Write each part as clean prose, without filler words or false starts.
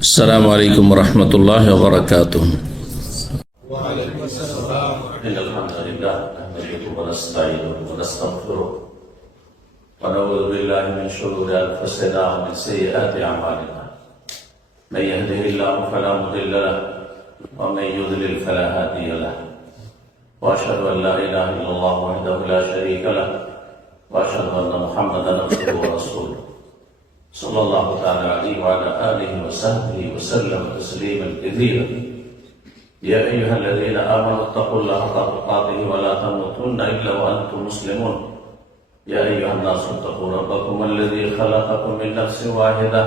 السلام عليكم ورحمة الله وبركاته. إن الحمد لله نحمده ونستعينه ونستغفره ونعوذ بالله من شرور أنفسنا ومن سيئات أعمالنا. من يهده الله فلا مضل له ومن يضلل فلا هادي له. وأشهد أن لا إله إلا الله وحده لا شريك له وأشهد أن محمدا عبده ورسوله صلى الله تعالى عليه وعلى آله وصحبه وسلم تسليما كثيرا. يا أيها الذين آمنوا اتقوا الله حق تقاته ولا تموتن إلا وأنتم مسلمون. يا أيها الناس اتقوا ربكم الذي خلقكم من نفس واحدة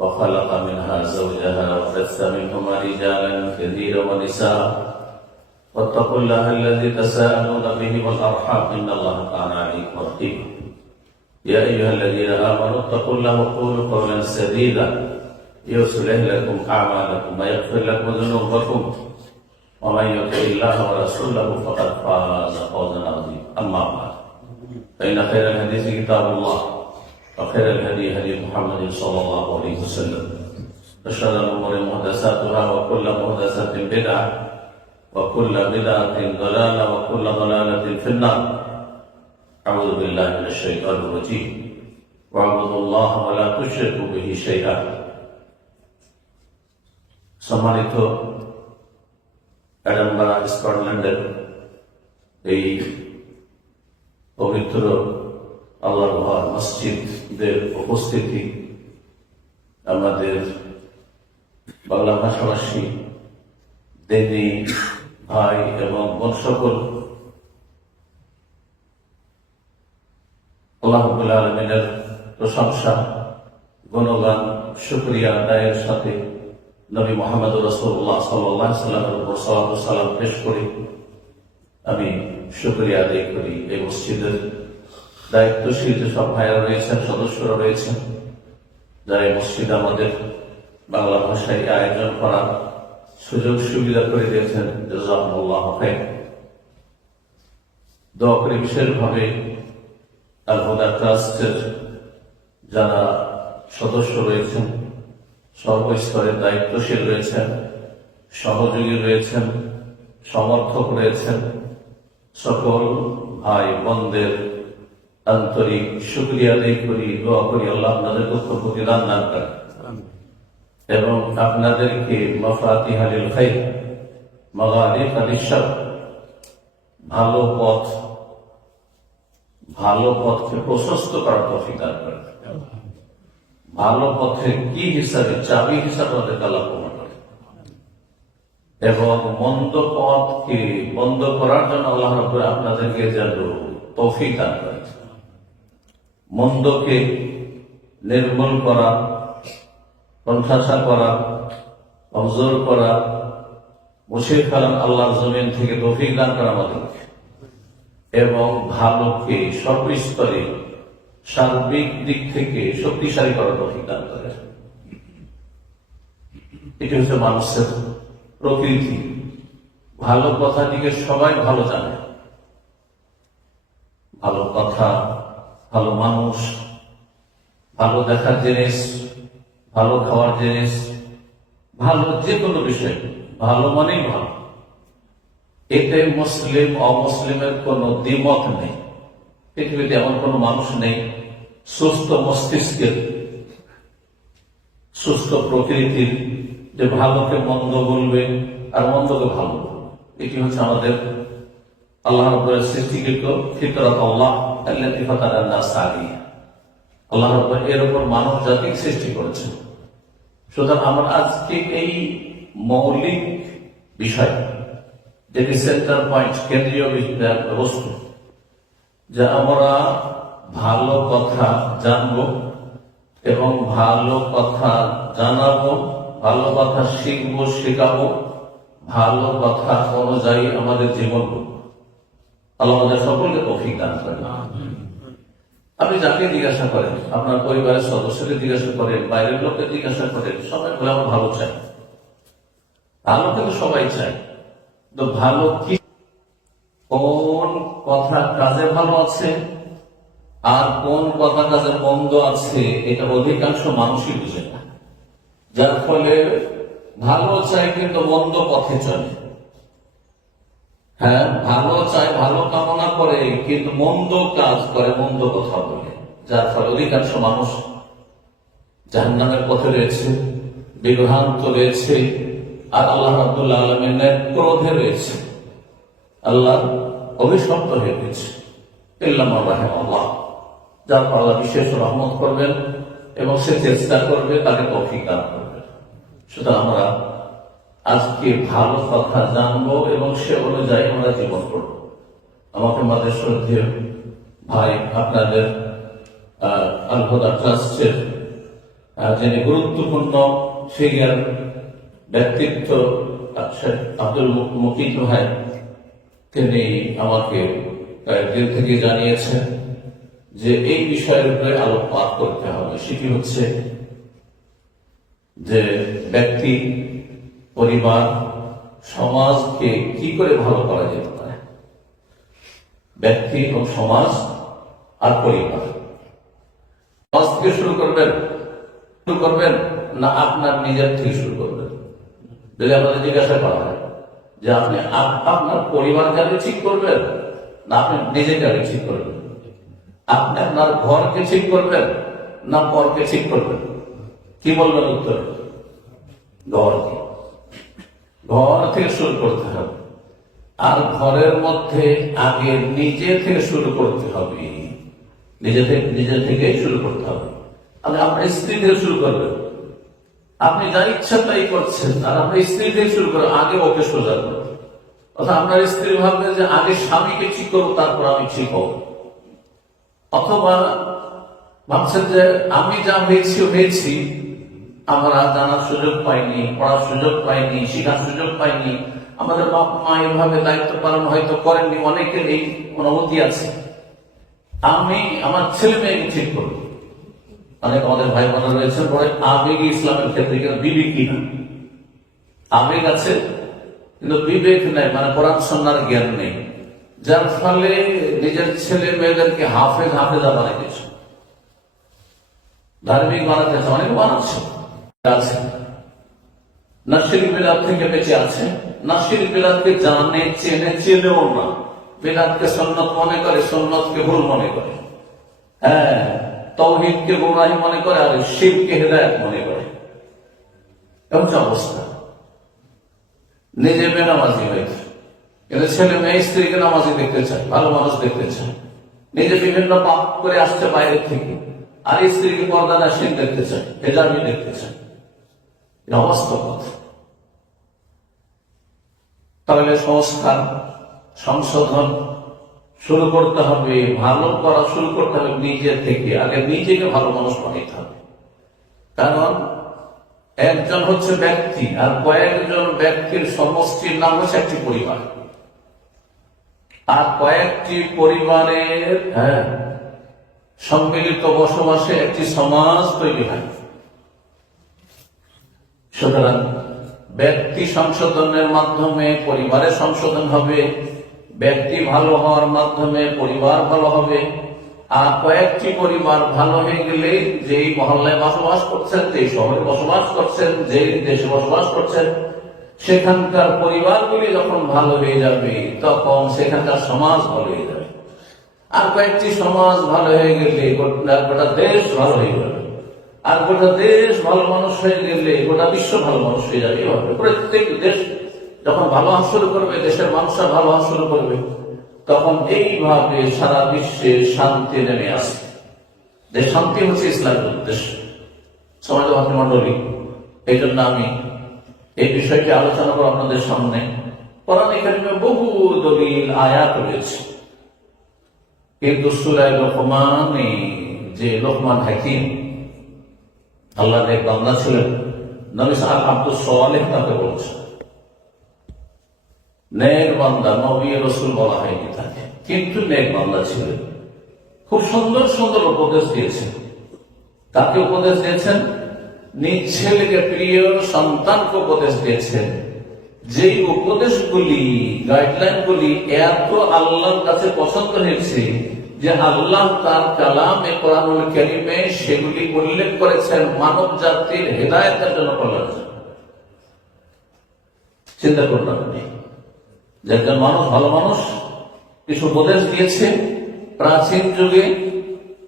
وخلق منها زوجها وبث منهما رجالا كثيرا ونساء واتقوا الله الذي تساءلون به والأرحام إن الله كان عليكم رقيبا. يا أيها الذين آمنوا اتقوا الله وقولوا قولا سديدا يصلح لكم أعمالكم ويغفر لكم ذنوبكم ومن يطع الله ورسوله فقد فاز فوزا عظيما. أما بعد فإن خير الحديث كتاب الله وخير الهدي هدي محمد صلى الله عليه وسلم وشر الأمور محدثاتها وكل محدثة بدعة وكل بدعة ضلالة وكل ضلالة في النار. أعوذ بالله من الشيطان الرجيم واعبدوا الله ولا تشركوا به شيئا. সম্মানিত এডানবারা স্কটল্যান্ডের এই পবিত্র আল্লাহর ঘর মসজিদের উপস্থিতি, আমাদের বাংলা ভাষাভাষী দিনী ভাই এবং বোন সকল, আল্লাহ রাব্বুল আলামিনের প্রশংসা, গুণগান, শুকরিয়া আদায়ের সাথে নবী মুহাম্মদ রাসূলুল্লাহ সাল্লাল্লাহু আলাইহি ওয়াসাল্লামের উপর সালাত ও সালাম পেশ করি। আমি শুকরিয়া আদায় করি এই মসজিদের দায়িত্বশীল যে সব ভাইরা রয়েছেন, সদস্যরা রয়েছেন, যারা এই মসজিদ আমাদের বাংলা ভাষায় আয়োজন করার সুযোগ সুবিধা করে দিয়েছেন। জাযাকুমুল্লাহু খাইর। দোয়া করি বিশেষভাবে আল হুদা ট্রাস্টের যারা সদস্য রয়েছেন, সর্বস্তরের দায়িত্বশীল রয়েছেন, সহযোগী রয়েছেন, সমর্থক রয়েছেন, সকল ভাই বোনদের আন্তরিক শুকরিয়া আদায় করি, দোয়া করি আল্লাহ আপনাদের উত্তম প্রতিদান দান করেন এবং আপনাদেরকে মাফাতিহা লিল খাইর মাগালিকা লিশ-শার, ভালো পথকে প্রশস্ত করার তৌফিক দান করেন। ভালো পথে কি হিসাবে, চাবি হিসাবে আমাদের আল্লাহ প্রমাণ করে এবং মন্দ পথকে বন্ধ করার জন্য আল্লাহ রাব্বুল আপনাদেরকে যেন তৌফিক দান করেন। মন্দকে নির্মূল করা, কণ্ঠাসা করা, কমজোর করা, মুছে ফেলার আল্লাহর জমিন থেকে তৌফিক দান করা আমাদেরকে এবং ভালোকে সর্বস্তরে সার্বিক দিক থেকে শক্তিশালী করার তৌফিক দান করে। এটি হচ্ছে মানুষের প্রকৃতি। ভালো কথাটিকে সবাই ভালো জানে। ভালো কথা, ভালো মানুষ, ভালো দেখার জিনিস, ভালো খাওয়ার জিনিস, ভালো যে কোনো বিষয়, ভালো মানেই ভালো। এতে মুসলিম অমুসলিমের কোন দ্বিমত নেই। পৃথিবীতে এমন কোন মানুষ নেই সুস্থ মস্তিষ্কের, সুস্থ প্রকৃতির, যে ভালোকে মন্দ বলবে আর মন্দকে ভালো বলবে। এটি হচ্ছে আমাদের আল্লাহ রাব্বুল সৃষ্টিকৃত ফিতরাত আল্লাহ আল্লাতী ফাতারান নাস আলাইহা। আল্লাহ রাব্বুল এর উপর মানব জাতিকে সৃষ্টি করেছেন। সুতরাং আমরা আজকে এই মৌলিক বিষয়, যেটি সেন্টার পয়েন্ট, কেন্দ্রীয় বস্তু, যে আমরা ভালো কথা জানবো এবং ভালো কথা জানাবো, ভালো কথা শিখবো, শেখাবো, ভালো কথা অনুযায়ী আমাদের জীবন করবো। আল্লাহ আমাদের সকলকে তৌফিক দান করেন। আপনি যাকে জিজ্ঞাসা করেন, আপনার পরিবারের সদস্যকে জিজ্ঞাসা করেন, বাইরের লোককে জিজ্ঞাসা করেন, সবাই বলে আমরা ভালো চাই। ভালো কিন্তু সবাই চাই, তো ভালো কি, কোন কথা কাজে ভালো আছে আর কোন কথা কাজে মন্দ আছে, এটা অধিকাংশ মানুষই বুঝে না। যার ফলে ভালো চাই কিন্তু মন্দ পথে চলে। হ্যাঁ, ভালো চাই, ভালো কামনা করে, কিন্তু মন্দ কাজ করে, মন্দ কথা বলে, যার ফলে অধিকাংশ মানুষ জাহান্নামের পথে রয়েছে, বিভ্রান্ত রয়েছে, আর আল্লাহ রাব্বুল আলামিনের ক্রোধে রয়েছে, আল্লাহ অভিশপ্ত হয়ে রয়েছে। ইল্লা মান রাহিমাল্লাহ, যার পর আল্লাহ বিশেষ রহমত করবেন এবং সে চেষ্টা করবে তাকে তৌফিক দান করবে। সুতরাং আমরা আজকে ভালো কথা জানবো এবং সে অনুযায়ী আমরা জীবন করবো। আমাকে আমাদের শ্রদ্ধেয় ভাই, আপনাদের আল হুদা ট্রাস্টের যিনি গুরুত্বপূর্ণ ফিগার, ব্যক্তিত্ব, আব্দুল মুকিত ভাই, তিনি আমাকে কয়েকদিন থেকে জানিয়েছেন যে এই বিষয়ের উপরে আলোকপাত করতে হবে। সেটি হচ্ছে যে ব্যক্তি, পরিবার, সমাজকে কি করে ভালো করা যেতে পারে। ব্যক্তি এবং সমাজ আর পরিবার, সমাজ থেকে শুরু করবেন না আপনার নিজের থেকে শুরু করবেন? যদি আপনাদের জিজ্ঞাসা করা হয় যে আপনি আপনার পরিবারকে আগে ঠিক করবেন না আপনি নিজেকে আগে ঠিক করবেন, আপনি আপনার ঘরকে ঠিক করবেন না পরকে ঠিক করবেন, কি বলবেন উত্তর? ঘরকে। ঘর থেকে শুরু করতে হবে, আর ঘরের মধ্যে আগে নিজে থেকে শুরু করতে হবে। নিজে থেকে শুরু করতে হবে। আপনি আপনার স্ত্রী থেকে শুরু করবেন, আপনি যা ইচ্ছা তাই করছেন, আর আপনার স্ত্রী থেকে শুরু করবেন, আগে ওকে সোজা করবেন। অর্থাৎ আপনার স্ত্রী ভাববে যে আগে স্বামীকে ঠিক করবো তারপর আমি ঠিক হব, অথবা ভাবছেন যে আমি যা হয়েছি আমরা জানার সুযোগ পাইনি, পড়ার সুযোগ পাইনি, শিখার সুযোগ পাইনি, আমাদের বাপ মা এভাবে দায়িত্ব পালন হয়তো করেননি, অনেকের এই অনুভূতি আছে, আমি আমার ছেলে মেয়েকে ঠিক করবো। অনেক আমাদের ভাই বোনেরা রয়েছেন বড় আবেগী ইসলামের ক্ষেত্রে, কিন্তু বিবেকী না। আবেগ আছে কিন্তু বিবেক নেই, মানে কোরআন সুন্নাহর জ্ঞান নেই, যার ফলে নিজের ছেলে মেয়েদেরকে হাফেজা বানাইতেছে, ধার্মিক বানাতেছে, অনেক বানাচ্ছে। নাশির বিলাদ থেকে বেঁচে আছে, নাশির বিলাদকে জানে, চেনেও না, বিলাদকে সুন্নাত মনে করে, সুন্নাতকে ভুল মনে করে, হ্যাঁ, তাওহীদকে গুমরাহি মনে করে, আর শিরকে হিদায়াত মনে করে। এমন অবস্থা। নিজে বেনামাজি হয়েছে, কিন্তু ছেলে মেয়ে স্ত্রীকে নামাজি দেখতে চায়, ভালো মানুষ দেখতে চায়, নিজে বিভিন্ন পাপ করে আসছে বাইরে থেকে, আর স্ত্রীকে পর্দা নাশিন দেখতে চায়, হেজাবি দেখতে চায়। অবাস্তব কথা। তাহলে সংস্কার, সংশোধন শুরু করতে হবে, ভালো করা শুরু করতে হবে নিজে থেকে। আগে নিজেকে ভালো মানুষ বানাইতে হবে। কারণ একজন হচ্ছে ব্যক্তি, আর কয়েকজন ব্যক্তির সমষ্টির নাম হচ্ছে একটি পরিবার, আর কয়েকটি পরিবারের সম্মিলিত বসবাসে একটি সমাজ তৈরি হয়। সুতরাং ব্যক্তি সংশোধনের মাধ্যমে পরিবারের সংশোধন হবে, ব্যক্তি ভালো হওয়ার মাধ্যমে পরিবার ভালো হবে, আর কয়েকটি পরিবার ভালো হয়ে গেলে যেই মহল্লায় বসবাস করছেন, যেই শহরে বসবাস করছেন, যেই দেশে বসবাস করছেন, সেখানকার পরিবারগুলি যখন ভালো হয়ে যাবে তখন সেখানকার সমাজ ভালো হয়ে যাবে। আর কয়েকটি সমাজ ভালো হয়ে গেলে গোটা দেশ ভালো হয়ে যাবে, আর গোটা দেশ ভালো মানুষ হয়ে গেলে গোটা বিশ্ব ভালো মানুষ হয়ে যাবে। এভাবে প্রত্যেক দেশ যখন ভালো হওয়া শুরু করবে, দেশের মানুষরা ভালো হওয়া শুরু করবে, তখন এইভাবে সারা বিশ্বে শান্তি নেমে আসে। যে শান্তি হচ্ছে ইসলামের উদ্দেশ্য, সমাজ মন্ডলী। এই জন্য আমি এই বিষয়টি আলোচনা করব আপনাদের সামনে। কোরআনে কারিমে বহু দলিল আয়াত রয়েছে, কিন্তু সূরা লোকমানে, যে লোকমান হাকিম, আল্লাহর এক বান্দা ছিলেন, নবী আব্দুল সালেহ তাকে বলছে নেক বান্দা, নবী রাসূল বলা হয়নি তাকে, কিন্তু নেক বান্দা ছিলেন। খুব সুন্দর সুন্দর উপদেশ দিয়েছেন। তাকে উপদেশ দিয়েছেন, নিজ ছেলেকে, প্রিয় সন্তানকে উপদেশ দিয়েছেন। যেই উপদেশগুলি, গাইডলাইনগুলি এত আল্লাহর কাছে পছন্দ হয়েছে, যে আল্লাহ তার কালামে কোরআনুল কারীমে সেগুলি উল্লেখ করেছেন মানব জাতির হেদায়েতের জন্য, কল্যাণের জন্য। চিন্তা করুন আপনি যে একজন মানুষ, ভালো মানুষ, কিছু উপদেশ দিয়েছে প্রাচীন যুগে,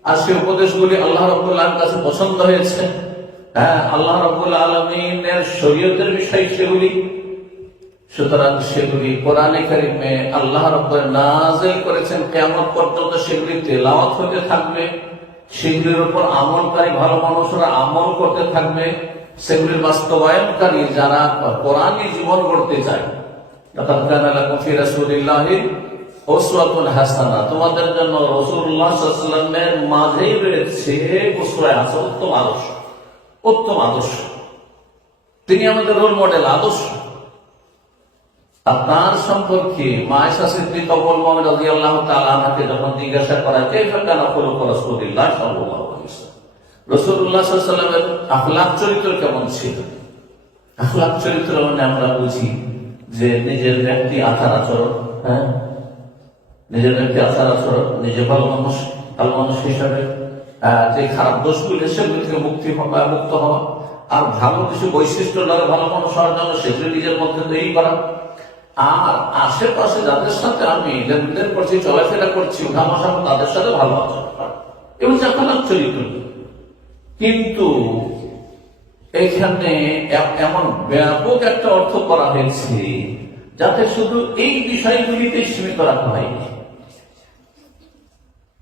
আর সেই উপদেশগুলি আল্লাহ রাব্বুল আলামিনের কাছে পছন্দ হয়েছে। হ্যাঁ, আল্লাহ রাব্বুল আলামিনের শরীয়তের বিষয় সেগুলি। সুতরাং সেগুলি কোরআনে কারীমে আল্লাহ রাব্বুল নাযিল করেছেন, কিয়ামত পর্যন্ত সেগুলি তেলাওয়াত হতে থাকবে, সেগুলির উপর আমলকারী ভালো মানুষরা আমল করতে থাকবে, সেগুলির বাস্তবায়নকারী যারা কোরআনী জীবন গড়তে চায়। লাকাদ কানা লাকুম ফি রাসূলিল্লাহি উসওয়াতুন হাসানা, তোমাদের জন্য রাসূলুল্লাহ সাল্লাল্লাহু আলাইহি ওয়াসাল্লামের মাঝেই রয়েছে উসওয়া হাসানা, উত্তম আদর্শ। উত্তম আদর্শ, তিনি আমাদের রোল মডেল, আদর্শ। আর তার সম্পর্কে মা আয়েশা সিদ্দিকা রাদিয়াল্লাহু তাআলা আনহাকে যখন জিজ্ঞাসা করা কাইফা কানা খুলুকু রাসূলিল্লাহ সাল্লাল্লাহু আলাইহি ওয়াসাল্লাম, রাসূলুল্লাহ সাল্লাল্লাহু আলাইহি ওয়াসাল্লামের আখলাক চরিত্র কেমন ছিল? আখলাক চরিত্র মানে আমরা বুঝি যে নিজের ব্যক্তি আচার আচরণ, হ্যাঁ, নিজের ব্যক্তি আচার আচরণ, নিজে ভালো মানুষ হিসাবে যে খারাপ দোষগুলি সেগুলি থেকে মুক্ত হওয়া, আর ভালো কিছু বৈশিষ্ট্য লাগে ভালো মানুষ হওয়ার জন্য সেগুলি নিজের মধ্যে তৈরি করা, আর আশেপাশে যাদের সাথে আমি লেনদেন করছি, চলাফেরা করছি, উঠাবসা তাদের সাথে ভালো আচরণ করা, এবং আখলাক চরিত্র। কিন্তু এখানে এমন ব্যাপক একটা অর্থ করা হয়েছে যাতে শুধু এই বিষয়গুলিতে সীমিত রাখা হয়নি।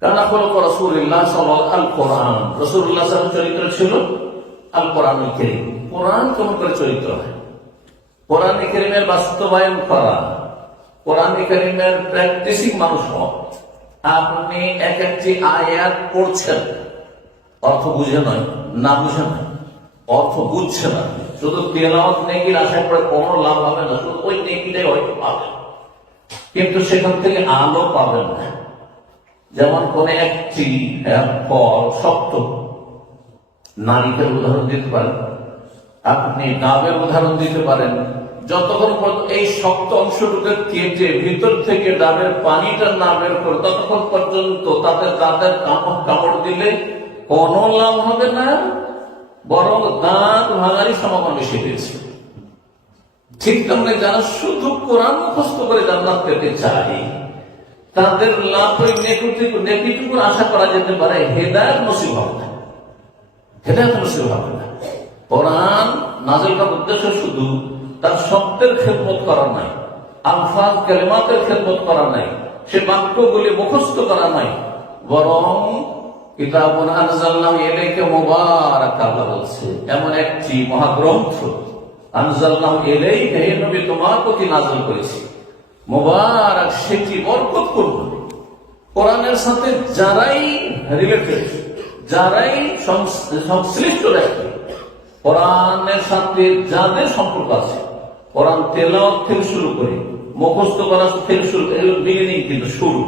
কানা খুলুকু রাসূলিল্লাহ সাল্লাল্লাহু আল কোরআন, রাসূলুল্লাহ সাল্লাল্লাহু আলাইহি চরিত্র ছিল আল কোরআনুল কারীম। কোরআন কেমন করে চরিত্র হয়? কোরআনে কারীমের বাস্তবায়ন করা, কোরআনে কারীমের প্র্যাকটিসিং মানুষ হওয়া। আপনি এক একটি আয়াত পড়ছেন, অর্থ বুঝে নয়, না বুঝে নয়, অর্থ বুঝছে না, শুধু তেলাওয়াত নেকির আশা করে কোনো লাভ হবে না, শুধু ওই নেকিটাই হয়তো পাবেন, কিন্তু সেখান থেকে আলো পাবেন না। যেমন কোন একটি ফল শক্ত, নারিকেল উদাহরণ দিতে পারেন, আপনি ডাবের উদাহরণ দিতে পারেন। যতক্ষণ পর্যন্ত এই শক্ত অংশটুকু কেটে ভিতর থেকে ডাবের পানিটা না বের করে, ততক্ষণ পর্যন্ত তাতে দাঁতের কামড় দিলে কোনো লাভ হবে না, বরং দাঁত ভাঙারই সম্ভাবনা বেশি হয়েছে। ঠিক তেমনি যারা শুধু কোরআন মুখস্থ করে জান্নাত পেতে চায়, তাদের লাভ ওই নেকিটুকু আশা করা যেতে পারে, হেদায়েত নসিব হবে না, হেদায়েত নসিব হবে না। কোরআন নাযিল করার উদ্দেশ্য শুধু তার শব্দের খেদমত করা নাই, আলফাজ কালিমাতের খেদমত করা নাই, সে বাক্যগুলি মুখস্থ করা নাই, বরং কিতাবুন আনজালনাহু ইলাইকা মুবারাক, আল্লাহ বলছে এমন একটি মহাগ্রন্থ আনজালনাহু ইলাইকা, হে নবী তোমার প্রতি নাযিল করেছি, মুবারাক, সেটি বরকতপূর্ণ। কোরআনের সাথে যারাই রিলেটেড, যারাই সংশ্লিষ্ট ব্যক্তি, কোরআনের সাথে যাদের সম্পর্ক আছে, কোরআন তেলাওয়াত থেকে শুরু করে মুখস্থ করা থেকে শুরু করে, বিগিনিং কিন্তু শুরু,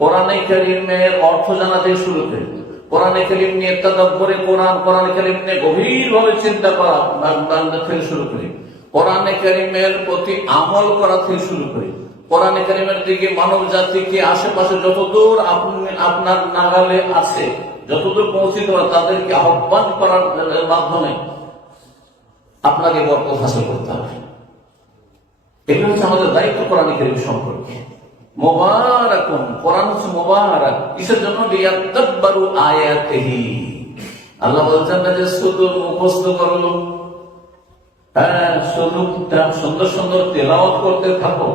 কোরআনে কারীমের অর্থ জানা থেকে শুরু করে, কোরআনে কারীম নিয়ে তাদাব্বুরে কোরআন, কোরআনে কারীম নিয়ে গভীরভাবে চিন্তা করা থেকে শুরু করে, কোরআনে কারীমের প্রতি আমল করা থেকে শুরু করে, কোরআনে কারীমের দিকে মানব জাতিকে আশেপাশে যতদূর আপনার নাগালে আছে, যতদূর পৌঁছিতে পারে, তাদেরকে আহ্বান করার মাধ্যমে আপনাকে বরকত হাসিল করতে হবে। এগুলো হচ্ছে আমাদের দায়িত্ব কোরআনে কারীম সম্পর্কে। মুবারাকুন, কোরআন হচ্ছে মুবারাক, কিসের জন্য? লিয়াদাব্বারু আয়াতিহি। আল্লাহ বলছেন না যে শুধু মুখস্থ করলো, হ্যাঁ, শুধু সুন্দর সুন্দর তেলাওয়াত করতে থাকো,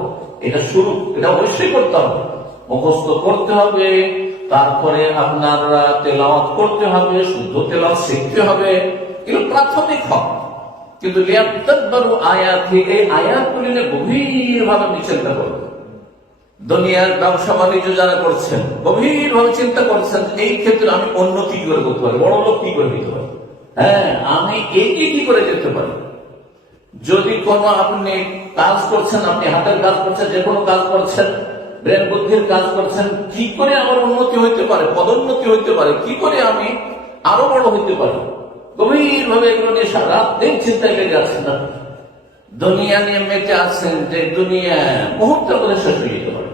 এটা শুরু, এটা অবশ্যই করতে হবে, মুখস্থ করতে হবে, তারপরে আপনার তেলাওয়াত করতে হবে, শুদ্ধ তেলাওয়াত শিখতে হবে, এগুলো প্রাথমিক হক। কিন্তু লিয়াদাব্বারু আয়াতিহি, এই আয়াতগুলি নিয়ে গভীরভাবে চিন্তা করবে। দুনিয়ার ব্যবসা বাণিজ্য যারা করছেন, গভীর ভাবে চিন্তা করছেন এই ক্ষেত্রে আমি উন্নতি কি করে করতে পারি, বড় লোক কি করে দিতে পারি, হ্যাঁ, আমি এগিয়ে কি করে যেতে পারি। যদি কোনো আপনি কাজ করছেন, আপনি হাতের কাজ করছেন, যে কোনো কাজ করছেন, ব্রেন বুদ্ধির কাজ করছেন, কি করে আমার উন্নতি হইতে পারে, পদোন্নতি হইতে পারে, কি করে আমি আরো বড় হইতে পারি, গভীর ভাবে এগুলো নিয়ে সারা দিন চিন্তায় লেগে আছেন। দুনিয়া নিয়ে মেতে আছেন যে দুনিয়া মুহূর্তের মধ্যে শেষ হয়ে যেতে পারে,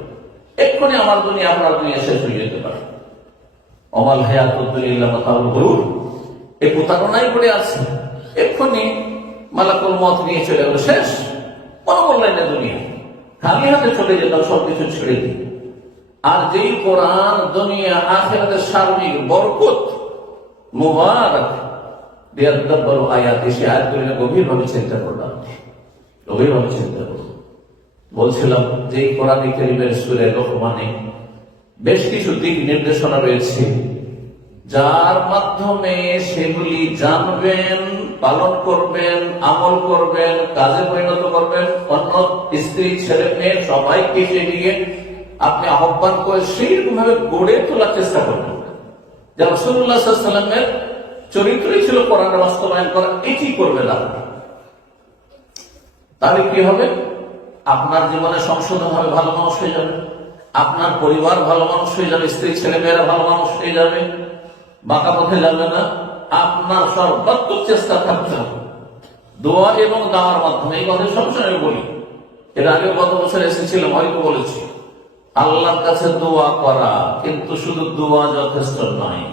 এক্ষুনি আমার দুনিয়া আপনার দুনিয়া শেষ হয়ে যেতে পারে। অমাল হায়াতুদ দুনিয়া ইল্লা মাতাউল গুরুর, এই প্রতারণাই পড়ে আছে। এক্ষুনি মালাকুল মত নিয়ে চলে গেল, শেষ, কোনো বললেন না দুনিয়া, খালি হাতে চলে যেতাম, সবকিছু ছেড়ে দিই। আর যেই কোরআন দুনিয়া আখিরাতের সার্বিক বরকত মুবারক বিয়াদাব্বারু আয়াতি, সে আয়াতগুলি গভীরভাবে চিন্তা করলাম, গভীরভাবে চিন্তা করলাম। বলছিলাম যে এই কোরআন কারীমের সূরা লোকমানে বেশ কিছু দিক নির্দেশনা রয়েছে, যার মাধ্যমে সেগুলি জানবেন, পালন করবেন, আমল করবেন, কাজে পরিণত করবেন। অন্য স্ত্রী, ছেলে মেয়ে সবাইকে সেদিকে আপনি আহ্বান করে সেইরকম ভাবে গড়ে তোলার চেষ্টা করবেন। যা রাসূলুল্লাহ সাল্লাল্লাহু আলাইহি ওয়াসাল্লামের চরিত্রই ছিল কোরআনের বাস্তবায়ন করা, এটি করবেন আপনি। তাহলে কি হবে? আপনার জীবনে সংশোধন হবে, ভালো মানুষ হয়ে যাবে, আপনার পরিবার ভালো মানুষ হয়ে যাবে, স্ত্রী ছেলে মেয়েরা ভালো মানুষ হয়ে যাবে, বাঁকা পথে যাবে না। আপনার সর্বাত্মক চেষ্টা থাকতে হবে দোয়া এবং দাওয়ার মাধ্যমে। এই কথা সবসময় বলি, এর আগেও গত বছর এসেছিলাম, হয়তো বলেছি, আল্লাহর কাছে দোয়া করা, কিন্তু শুধু দোয়া যথেষ্ট নয়।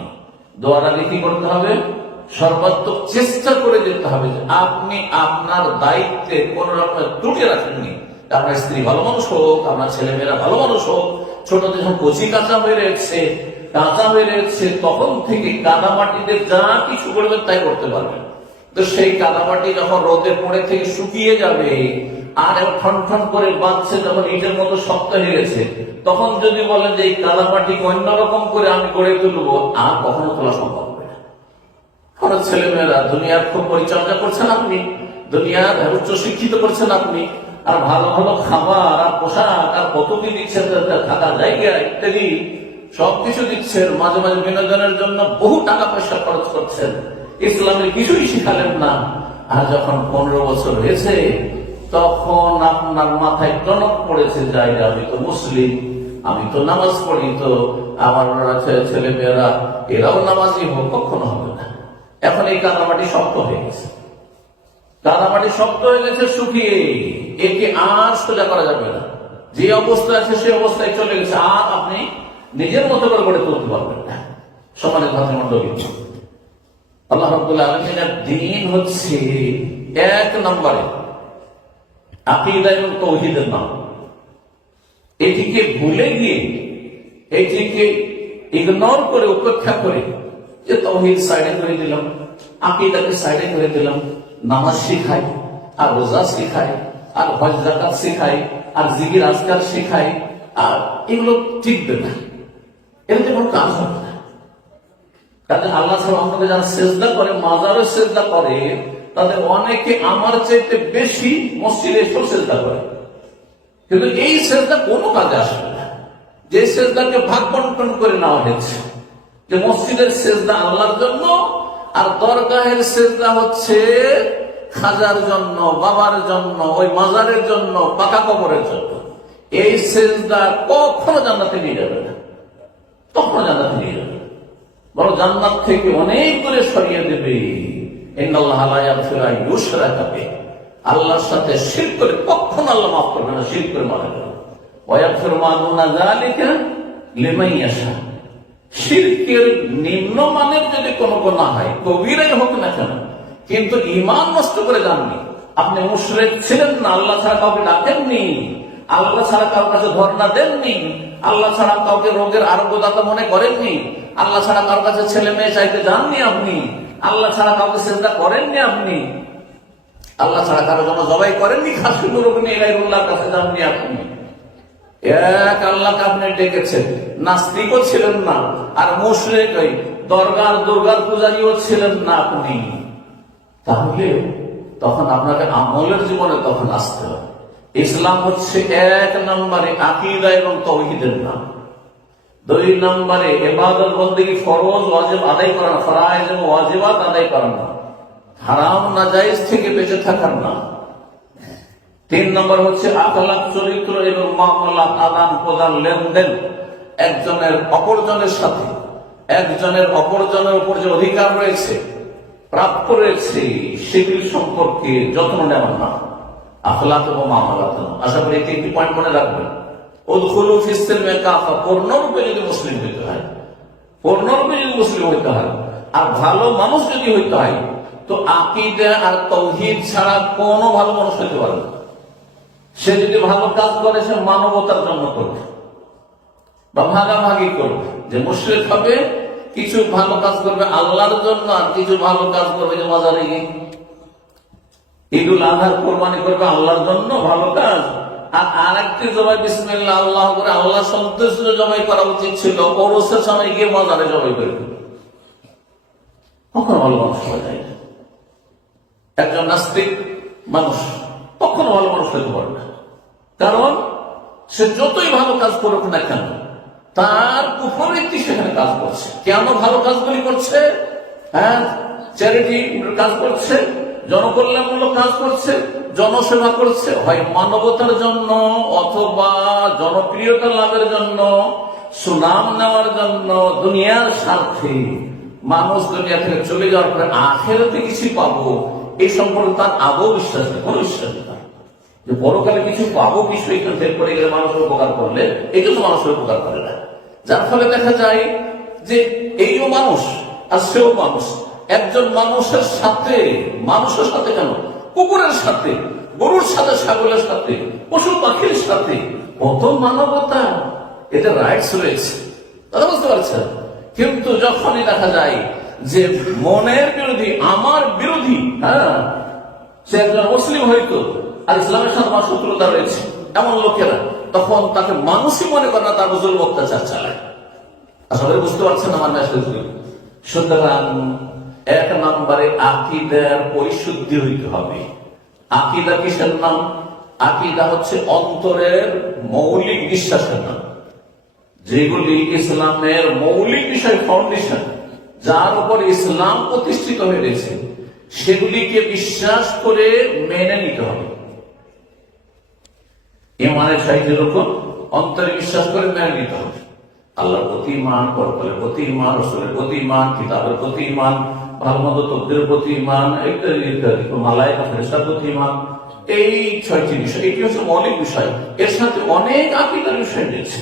দোয়ার আগে কি করতে হবে? সর্বাত্মক চেষ্টা করে যেতে হবে যে আপনি আপনার দায়িত্বে কোন রকমের ত্রুটি রাখেননি। আপনার স্ত্রী ভালো মানুষ হোক, আপনার ছেলেমেয়েরা ভালো মানুষ হোক, ছোটদের যখন কচি কাঁচা হয়ে রয়েছে, তখন থেকে কাদামাটিতে যা কিছু করবেন তাই করতে পারবেন। তো সেই কাদামাটি যখন রোদে পড়ে থেকে শুকিয়ে যাবে আর ঠন ঠন করে বাঁধছে, যখন ইটের মতো শক্ত হয়ে গেছে, তখন যদি বলেন যে এই কাদামাটি অন্যরকম করে আমি গড়ে তুলবো, আর কখনো তোলা সম্ভব হবে না। কারণ ছেলেমেয়েরা দুনিয়ার খুব পরিচর্যা করছেন আপনি, দুনিয়ার উচ্চ শিক্ষিত করছেন আপনি, আর ভালো ভালো খাবার আর পোশাক আর কত কি দিচ্ছেন, থাকার জায়গা ইত্যাদি সবকিছু দিচ্ছেন, মাঝে মাঝে বিনোদনের জন্য বহু টাকা পয়সা খরচ করছেন, ইসলামের কিছুই শিখালেন না। আর যখন 15 বছর হয়েছে, তখন আপনার মাথায় টনক পড়েছে, জায়গা আমি তো মুসলিম, আমি তো নামাজ পড়ি, তো আমার ছেলে মেয়েরা এরাও নামাজি হোক, কখনো হবে না। এখন এই কাদামাটি শক্ত হয়ে গেছে, কাদামাটি শক্ত হয়ে গেছে, শুকিয়ে, একে আর সোজা করা যাবে না। যে অবস্থা আছে সে অবস্থায় চলে গেছে, আর আপনি নিজের মতো করে গড়ে তুলতে পারবেন না। সমাজের ভাতৃমণ্ডলী, আল্লাহ রাব্বুল আলামিনের দ্বীন হচ্ছে 1 নম্বরে আকীদা এবং তাওহীদের নাম। এটিকে ভুলে গিয়ে, এটিকে ইগনোর করে, উপেক্ষা করে, যে তাওহীদ সাইডে করে দিলাম, আকীদাকে সাইডে করে দিলাম, নামাজ শিখাই আর রোজা শিখাই আর হজ যাকাত শিখাই আর জিকির আজকার শিখাই, আর এগুলো টিকবে না, এতে কোনো কাজ হবে না। তাদের আল্লাহ ছাড়া অন্যকে যারা সেজদা করে, মাজারে সেজদা করে, তাদের অনেকে আমার চাইতে বেশি মসজিদে এসেও সেজদা করে, কিন্তু এই সেজদা কোনো কাজে আসবে না। যে সেজদাকে ভাগ বন্টন করে নেওয়া হয়েছে, যে মসজিদের সেজদা আল্লাহর জন্য আর দরগাহের সেজদা হচ্ছে খাজার জন্য, বাবার জন্য, ওই মাজারের জন্য, পাকা কবরের জন্য, এই সেজদা কখনো জান্নাতে নিয়ে যাবে না, কখনো জান্নাতে নিয়ে যাবে না, বড় জান্নাত থেকে অনেক দূরে সরিয়ে দেবে। ইন্নাল্লাহা লা ইয়াগফিরু আন ইউশরাকা বিহি, আল্লাহর সাথে শিরক করে কখনো আল্লাহ মাফ করবে না, শিরক করে মারা যাবে। ওয়া ইয়াগফিরু মা দুনা যালিকা লিমান ইয়াশা, শিরকের নিম্নমানের যদি কোনো গুনাহ হয়, কবিরাই হোক না কেন, কিন্তু ঈমান নষ্ট করে যাননি, আপনি মুশরিক ছিলেন না, আল্লাহ ছাড়া কাউকে ডাকেননি, আল্লাহ ছাড়া কারোর কাছে ধর্ণা দেননি, আল্লাহ ছাড়া কাউকে রোগের আরোগ্যদাতা মনে করেননি, আল্লাহ ছাড়া কারোর কাছে ছেলে মেয়ে চাইতে যাননি আপনি, আল্লাহ ছাড়া কাউকে চিন্তা করেননি আপনি, আল্লাহ ছাড়া কারো জন্য জবাই করেননি, খাসি গরু নিয়ে গায়রুল্লাহর কাছে যাননি আপনি, এক আল্লাহকে আপনি ডেকেছেন। নাস্তিকও ছিলেন না, আর মুশরিক ওই দুর্গার পূজারীও ছিলেন না আপনি। তাহলে তখন আপনাকে আমলের জীবনে তখন আসতে হবে। ইসলাম হচ্ছে 1 নম্বরে আকীদা এবং তাওহীদের নাম, 2 নম্বরে ইবাদত বন্দেগী, ফরজ ওয়াজিব আদায় করা, ফরায়েজ এবং ওয়াজিবাত আদায় করা, হারাম নাজায়েজ থেকে বেঁচে থাকার নাম। 3 নম্বর হচ্ছে আখলাক, চরিত্র এবং মুআমালাত, আদান প্রদান, লেনদেন, একজনের অপরজনের সাথে, একজনের অপরজনের উপর যে অধিকার রয়েছে, প্রাপ্য রয়েছে, সেগুলি সম্পর্কে যত্ন নেওয়ার নাম আখলাক এবং মুআমালাত। আশা করি 3টি পয়েন্ট মনে রাখবেন। উদখুলু ফিস সিলমি কাফা, পূর্ণরূপে যদি মুসলিম হতে হয়, পূর্ণরূপে যদি মুসলিম হইতে হয় আর ভালো মানুষ যদি হইতে হয়, তো আকীদা আর তাওহীদ ছাড়া কোনো ভালো মানুষ হইতে পারে না। সে যদি ভালো কাজ করে, সে মানবতার জন্য করবে বা ভাগাভাগি করবে। যে মুশরিক হবে, কিছু ভালো কাজ করবে আল্লাহর জন্য, আর কিছু ভালো কাজ করবে যে মাজারে গিয়ে ঈদুল আজহার কোরবানি করবে আল্লাহর জন্য ভালো কাজ, আর আরেকটি জবাই বিসমিল্লাহ আল্লাহ করে আল্লাহ সন্তুষ্ট জবাই করা উচিত ছিল, ওরসের সময় গিয়ে মাজারে জবাই করে। কখনো ভালো মানুষ হয়ে যায় না। একজন নাস্তিক মানুষ কখনো ভালো মানুষ হতে পারে না, কারণ সে যতই ভালো কাজ করুক না কেন, তার কুফরীতি সেখানে কাজ করছে। কেন ভালো কাজগুলি করছে? হ্যাঁ, চ্যারিটি কাজ করছে, জনকল্যাণমূলক কাজ করছে, জনসেবা করছে, হয় মানবতার জন্য অথবা জনপ্রিয়তা লাভের জন্য, সুনাম নেওয়ার জন্য, দুনিয়ার স্বার্থে। মানুষ দুনিয়া থেকে চলে যাওয়ার পরে আখেরাতে কিছু পাবো এই সম্পর্কে তার আদৌ বিশ্বাস নেই, কোনো বিশ্বাস নেই যে পরকালে কিছু পাবো, কিছু এখান থেকে করে গেলে মানুষের উপকার করলে, এই জন্য মানুষের উপকার করে না। যার ফলে দেখা যায় যে এইও মানুষ আর সেও মানুষ। একজন মানুষের সাথে কেন, কুকুরের সাথে, গরুর সাথে, ছাগলের সাথে, পশু পাখির সাথে কত মানবতা, এটা রাইটস রয়েছে, দাদা বুঝতে পারছেন। কিন্তু যখনই দেখা যায় যে মনের বিরোধী, আমার বিরোধী, হ্যাঁ, সে একজন মুসলিম হয়তো আর ইসলামের সাথে আমার শত্রুতা রয়েছে, এমন লোকেরা, তখন তাকে মানুষই মনে করে না, তার জুলুম অত্যাচার চালায়। আসলে বুঝতে পারছেন আমার মেসেজগুলো। সুতরাং এক নম্বরে আকীদার পরিশুদ্ধি হইতে হবে। আকীদা কিসের নাম? আকীদা হচ্ছে অন্তরের মৌলিক বিশ্বাসের নাম, যেগুলি ইসলামের মৌলিক বিষয়, ফাউন্ডেশন, যার উপর ইসলাম প্রতিষ্ঠিত হয়ে রয়েছে, সেগুলিকে বিশ্বাস করে মেনে নিতে হবে। ইমানের সাহিত্যের উপর অন্তরে বিশ্বাস করে মেনে নিতে হবে। আল্লাহর প্রতি ইমান, পরকালের প্রতি ইমান, রাসূলের প্রতি ইমান, কিতাবের প্রতি ইমান, ভালো মন্দ তকদীরের প্রতি ইমান, ইত্যাদি ইত্যাদি, মালায়েকা ফেরেশতার প্রতি ইমান। এই 6টি বিষয়, এটি হচ্ছে মৌলিক বিষয়। এর সাথে অনেক আকীদার বিষয় রয়েছে,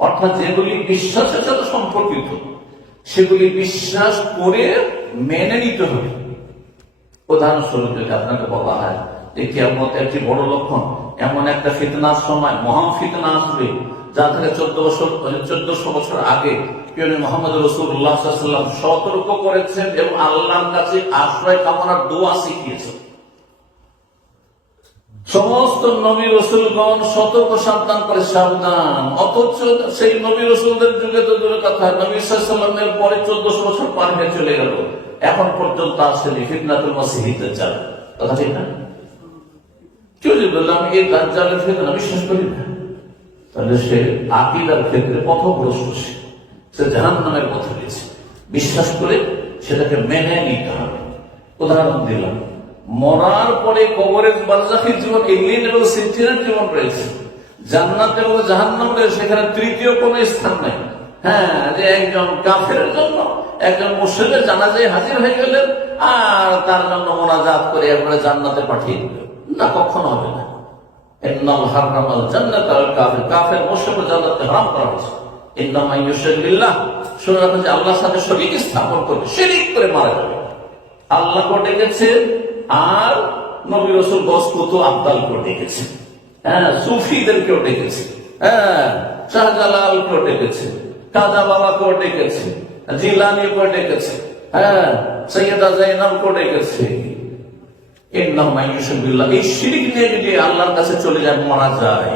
অর্থাৎ যেগুলি বিশ্বাসের সাথে সম্পর্কিত, সেগুলি বিশ্বাস করে মেনে নিতে হবে। উদাহরণস্বরূপ যদি আপনাকে বলা হয় যে কিয়ামতের একটি বড় লক্ষণ, এমন একটা ফিতনার সময়, মহান ফিতনা আসবে, যা থেকে 1400 বছর আগে মুহাম্মদ রাসূলুল্লাহ সাল্লাল্লাহু আলাইহি ওয়াসাল্লাম সতর্ক করেছেন এবং আল্লাহর কাছে আশ্রয় কামনার দোয়া শিখিয়েছেন। সমস্ত নবী রাসূলগণ সতর্ক সাবধান করে সাবধান, অথচ সেই নবী রাসূলদের যুগে তো দূরের কথা, নবী সাল্লাল্লাহু আলাইহি ওয়াসাল্লামের পরে 1400 বছর পার হয়ে চলে গেল, এখন পর্যন্ত আসেনি ফিতনাতুল মাসিহিদ দাজ্জাল। কথা ঠিক না? কেউ যদি বললাম এই দাজ্জালের ফিতনা বিশ্বাস করি না, তাহলে সে আকীদার ক্ষেত্রে পথভ্রষ্ট, সে জাহান্নামের পথে গেছে। বিশ্বাস করে সেটাকে মেনে নিতে হবে। উদাহরণ দিলাম, মরার পরে কবরের বারজাখের জীবন, ইল্লিন এবং সিজ্জিনের জীবন রয়েছে, জান্নাত এবং জাহান্নাম রয়েছে, সেখানে তৃতীয় কোনো স্থান নাই। হ্যাঁ, যে একজন কাফেরের জন্য একজন মুশরিকের জানাজায় হাজির হয়ে গেলেন আর তার জন্য মোনাজাত করে একবারে জান্নাতে পাঠিয়ে দিলেন, না, কখনো হবে না। ইন্নাল হারামাল জান্নাত আল কাফির, কাফের মুশরিক জান্নাতে হারাম করা হয়েছে। ইন্নামা ইউশরিক বিল্লাহ, শুনে রাখুন যে আল্লাহর সাথে শরীক স্থাপন করবে, শিরিক করে মারা যাবে। আল্লাহকে ডেকেছে আর নবী রাসূল বসকুত আবদাল করে ডেকেছে, হ্যাঁ, সুফিদেরকেও ডেকেছে, হ্যাঁ, শাহজালালকেও ডেকেছে, কাজা বাবাকেও ডেকেছে, জিলানীকেও ডেকেছে, হ্যাঁ, সৈয়দা যায়েনাবকেও ডেকেছে। ইন্নামা ইউশরিক বিল্লাহ, এই শিরিক নিয়ে যদি আল্লাহর কাছে চলে যায়, মারা যায়,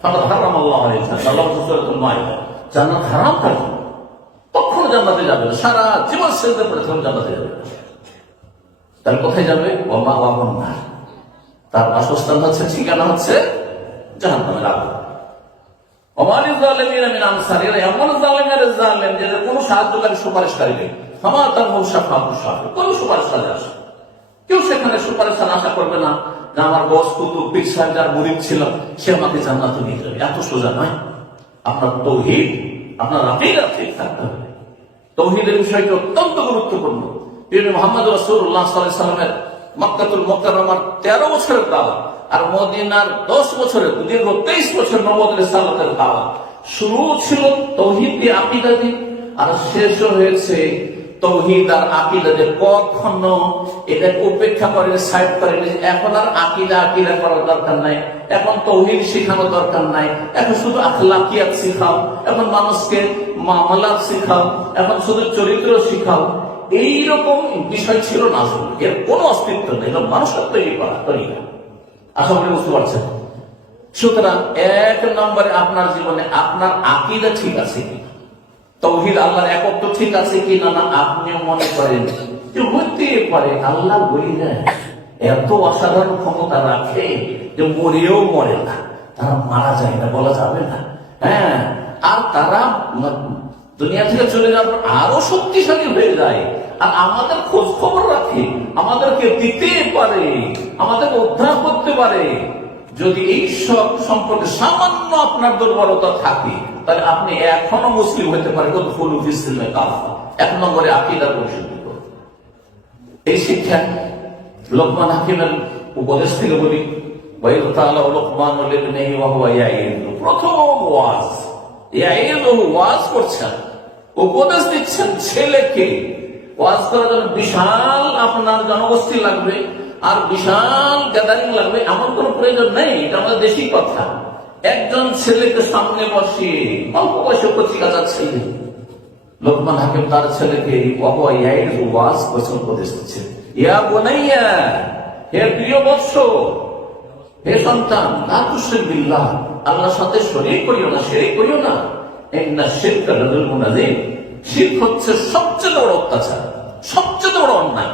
ফাকাদ হারামাল্লাহু আলাইহি আল্লাহ সূরাতুল মাইদা, জান্নাত হারাম করে, কখনো জান্নাতে যাবে না, সারা জীবন সিজদা করে তখন জান্নাতে যাবে না। তার কোথায় যাবে? ওমা ওয়াবন না, তার বাসস্থান হচ্ছে, ঠিকানা হচ্ছে জাহান্নামের আগুন। ওমালিল জালিমিনা মিন আনসার, এরা এমন জালিমের জালেম যে কোনো সাহায্যকারী, সুপারিশকারী নেই। ফামা তানহুম শাফাআতুশ শাফি, কোনো সুপারিশকারী আসে, কেউ সেখানে সুপারিশের আশা করবে না যে আমার বস কুতুব পীর সাহেব যার মুরিদ ছিল সে আমাকে জান্নাতে নিয়ে যাবে, এত সোজা নয়। আপনার তাওহীদ, আপনার আকীদা ঠিক থাকতে হবে। তাওহীদের বিষয়টি অত্যন্ত গুরুত্বপূর্ণ। মুহাম্মদ রাসূলুল্লাহ সাল্লাল্লাহু আলাইহি ওয়াসাল্লামের মক্কাতুল মুকাররমার 13 বছরের দাওয়াত আর মদিনার 10 বছরের, দীর্ঘ 23 বছর নবুয়তের রিসালাতের দাওয়াত শুরু ছিল তাওহীদ দিয়ে, আকীদা দিয়ে। আর শেষ হয়েছে তৌহিদ আর আকীদা। যে কখনো এটাকে উপেক্ষা করে, সাইড করে, এখন আর আকীদা করার দরকার নাই, এখন তৌহিদ শেখানোর দরকার নাই, এখন শুধু আখলাকিয়াত শিখাও, এখন মানুষকে মামলাত শিখাও, এখন শুধু চরিত্র শিখাও। এইরকম বিষয় ছিল না, আসলে এর কোনো অস্তিত্ব নেই। এটা মানুষের তৈরি করা তরিকা। আশা করি বুঝতে পারছেন। সুতরাং এক নম্বরে আপনার জীবনে আপনার আকীদা ঠিক আছে কি, তাওহীদ আল্লাহর একত্ব ঠিক আছে কি না, আপনিও মনে করেন যে হতে পারে আল্লাহ বলিলেন এত অসাধারণ ক্ষমতা রাখে যে মরেও মরে না, তারা মারা যায় না, বলা যাবে না। হ্যাঁ, আর তারা দুনিয়া থেকে চলে যাওয়ার পর আরো শক্তিশালী হয়ে যায়, আর আমাদের খোঁজ খবর রাখে, আমাদেরকে দিতে পারে, আমাদেরকে উদ্ধার করতে পারে। যদি এই সব সম্পর্কে সামান্য আপনার দুর্বলতা থাকে, তাহলে আপনি এখনো মুসলিম হতে পারেন। এক নম্বরে আকীদা পরিশুদ্ধি করুন। এই শিক্ষা লোকমান হাকিমের উপদেশ থেকে বলি, প্রথম ওয়াজ করছেন, উপদেশ দিচ্ছেন ছেলেকে। ওয়াজ করার জন্য বিশাল আপনার জনগোষ্ঠী লাগবে আর বিশাল গ্যাদারিং লাগবে, এমন কোন প্রয়োজন নেই। এটা আমাদের দেশি কথা। একজন ছেলেকে সামনে বসিয়ে, অল্প বয়সে কচিকাচার ছেলে, লোকমান হাকিম তার ছেলেকে ওয়াজ করছেন, উপদেশ দিচ্ছেন। ইয়া বুনাইয়া, হে প্রিয় বৎস, হে সন্তান, লা তুশরিক বিল্লাহ, আল্লাহর সাথে শরীক করিও না, শিরক করিও না। ইন্না শিরকা লাযুলমুন আযীম, শিরক হচ্ছে সবচেয়ে বড় অত্যাচার, সবচেয়ে বড় অন্যায়।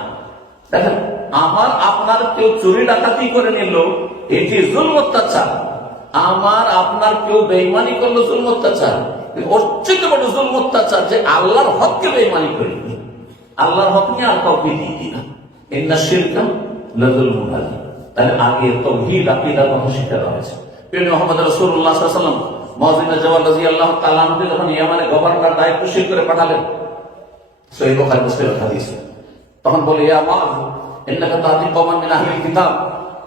দেখেন, আমার আপনার কেউ চুরি ডাকাতি করে নিল, এটি জুলম অত্যাচার। আমার আপনার কেউ বেঈমানি করলো, জুলম অত্যাচার। ওর চেয়ে বড় জুলম অত্যাচার যে আল্লাহর হককে বেঈমানি করে, আল্লাহর হক নিয়ে আর কাউকে দিয়ে দিনা। ইন্না শিরকা লাযুলমুন আযীম। তাহলে আগে তাওহীদ আকীদার কথা শিখানো হয়েছে। প্রিয় মুহাম্মদ রাসূলুল্লাহ সাল্লাল্লাহু আলাইহি ওয়াসাল্লাম মুআয বিন জাবাল রাদিয়াল্লাহু তাআলা আনহু যখন ইয়ামানে গভর্নর দায়িত্বশীল করে পাঠালেন, সহিহ বুখারী মুসলিমের হাদিস, তখন বলে, ইয়া মুআয ইন্নাকা তা'তি কওমান মিন আহলিল কিতাব,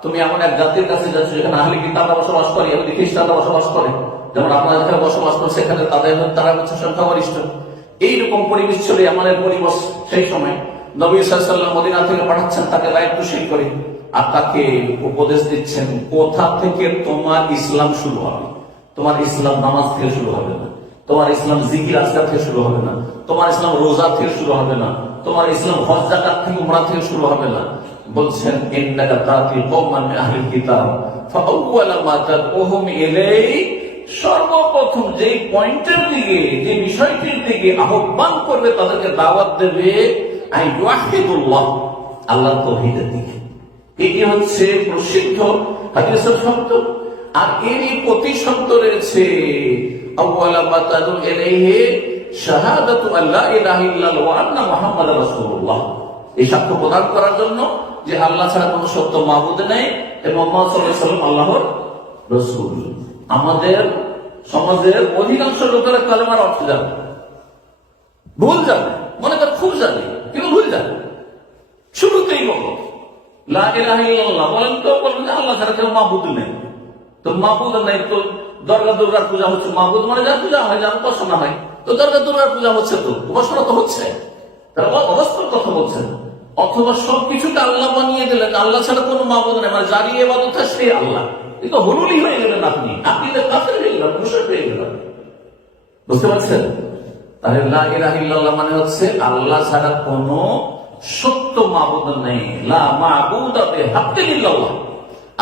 তুমি এমন এক জাতির কাছে যাচ্ছ যেখানে আহলি কিতাবরা বসবাস করে, ইহুদি খ্রিস্টানরা বসবাস করে, যেমন আপনারা যেখানে বসবাস করেন সেখানে তারা হচ্ছে সংখ্যাগরিষ্ঠ। এইরকম পরিবেশ ছিল ইয়ামানের পরিবেশ সেই সময়। নবী সাল্লাল্লাহু আলাইহি ওয়াসাল্লাম মদিনা থেকে পাঠাচ্ছেন তাকে দায়িত্বশীল করে, আর তাকে উপদেশ দিচ্ছেন কোথা থেকে তোমার ইসলাম শুরু হবে। তোমার ইসলাম নামাজ থেকে শুরু হবে না, তোমার ইসলাম জিকির আজকার থেকে শুরু হবে না, তোমার ইসলাম রোজা থেকে শুরু হবে না, তোমার ইসলাম হজ যাকাত থেকে উমরা থেকে শুরু হবে না। বলছেন ইন্নাকা তা'তি কওমান মিন আহলিল কিতাব ফাআউয়ালা মা তাদউহুম ইলাইহি, সর্বপ্রথম যেই পয়েন্টের দিকে, যে বিষয়টির দিকে আহ্বান করবে, তাদেরকে দাওয়াত দেবে আইয়ুহিদুল্লাহ, আল্লাহর তাওহীদের দিকে। এটি হচ্ছে প্রসিদ্ধ হাদিসের শব্দ। আর এরই প্রতিশব্দ রয়েছে আউয়ালা মা তাদউ ইলাইহি শাহাদাতু আল্লা ইলাহা ইল্লাল্লাহ ওয়া আন্না মুহাম্মাদার রাসূলুল্লাহ। এই সাক্ষ্য প্রদান করার জন্য যে আল্লাহ ছাড়া কোনো সত্য মাবুদ নেই এবং মুহাম্মদ সাল্লাল্লাহু আলাইহি ওয়াসাল্লাম আল্লাহর রাসূল। আমাদের সমাজের অধিকাংশ লোকেরা কালেমার অর্থ জানে, ভুল জানে, মনে করে খুব জানে, কিন্তু ভুল জানে। শুরুতেই বলো লা ইলাহা ইল্লাল্লাহ, বলেন তো, বলেন আল্লাহ ছাড়া কেউ মাবুদ নেই। তো মাবুদ নেই তো দুর্গা দুর্গার পূজা হচ্ছে, মাবুদ মানে যার পূজা হয়, যার উপাসনা হয়, তো দুর্গা দুর্গার পূজা হচ্ছে, তো উপাসনা তো হচ্ছে। তারা অবস্থার কথা বলছেন। অথবা সবকিছুকে আল্লাহ বানিয়ে দিলেন, আল্লাহ ছাড়া কোনো মাবুদ নেই, মানে যারই ইবাদত হয় সেই আল্লাহ। এই তো হলুলি হয়ে গেলেন আপনি, আপনি কাফের হয়ে গেলেন, মুশরিক হয়ে গেলেন। বুঝতে পারছেন? তাহলে লা ইলাহা ইল্লাল্লাহ মানে হচ্ছে আল্লাহ ছাড়া কোনো সত্য মাবুদ নেই। লা মাবুদা বিহাক্কিন ইল্লাল্লাহ,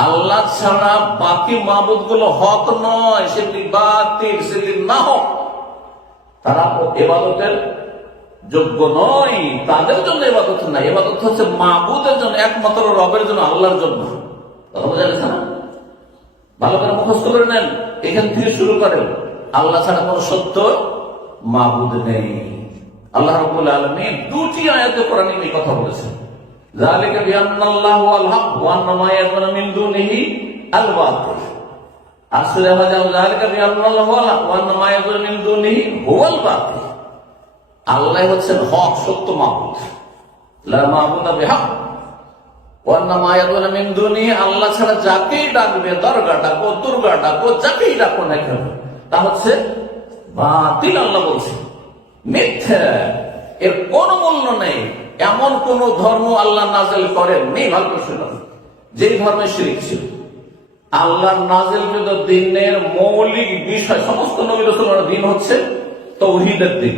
আল্লাহ ছাড়া বাকি মাবুদ গুলো হক নয়, সেগুলি বাতিল, সেগুলি না হক, তারা ইবাদতের যোগ্য নয়, তাদের জন্য ইবাদত না। ইবাদত হচ্ছে মাবুদের জন্য, একমাত্র রবের জন্য, আল্লাহর জন্য। কথা বোঝা গেছে না? ভালো করে মুখস্থ করে নেন, এখান থেকে শুরু করেন। আল্লাহ ছাড়া কোনো সত্য মাবুদ নেই। আল্লাহ রাব্বুল আলামিন দুটি আয়াতে কোরআনে এই কথা বলেছেন, যালিকা বিআন্নাল্লাহু আল হক ওয়া আন্না মা ইয়াদউনা মিন দুনিহি আল বাতিল। আর সূরা হাজার, যালিকা বিআন্নাল্লাহু আল হক ওয়া আন্না মা ইয়াদউনা মিন দুনিহি হুয়াল বাতিল। আল্লাহ হচ্ছেন হক, সত্য মাবুদ। লা মাবুদা বিহক ওয়া আন্না মা ইয়াদউনা মিন দুনিহি, আল্লাহ ছাড়া যাকেই ডাকবে, দরগা ডাকো, দুর্গা ডাকো, যাকেই ডাকো না কেন, তা হচ্ছে বাতিল। আল্লাহ বলছে মিথ্যা, এর কোন মূল্য নেই। এমন কোন ধর্ম আল্লাহ নাযিল করেননি, ভালো করে শুনুন, যেই ধর্মে শিরক ছিল। আল্লাহ নাযিলকৃত দ্বীনের মৌলিক বিষয়, সমস্ত নবী রাসূলের দ্বীন হচ্ছে তাওহীদের দ্বীন।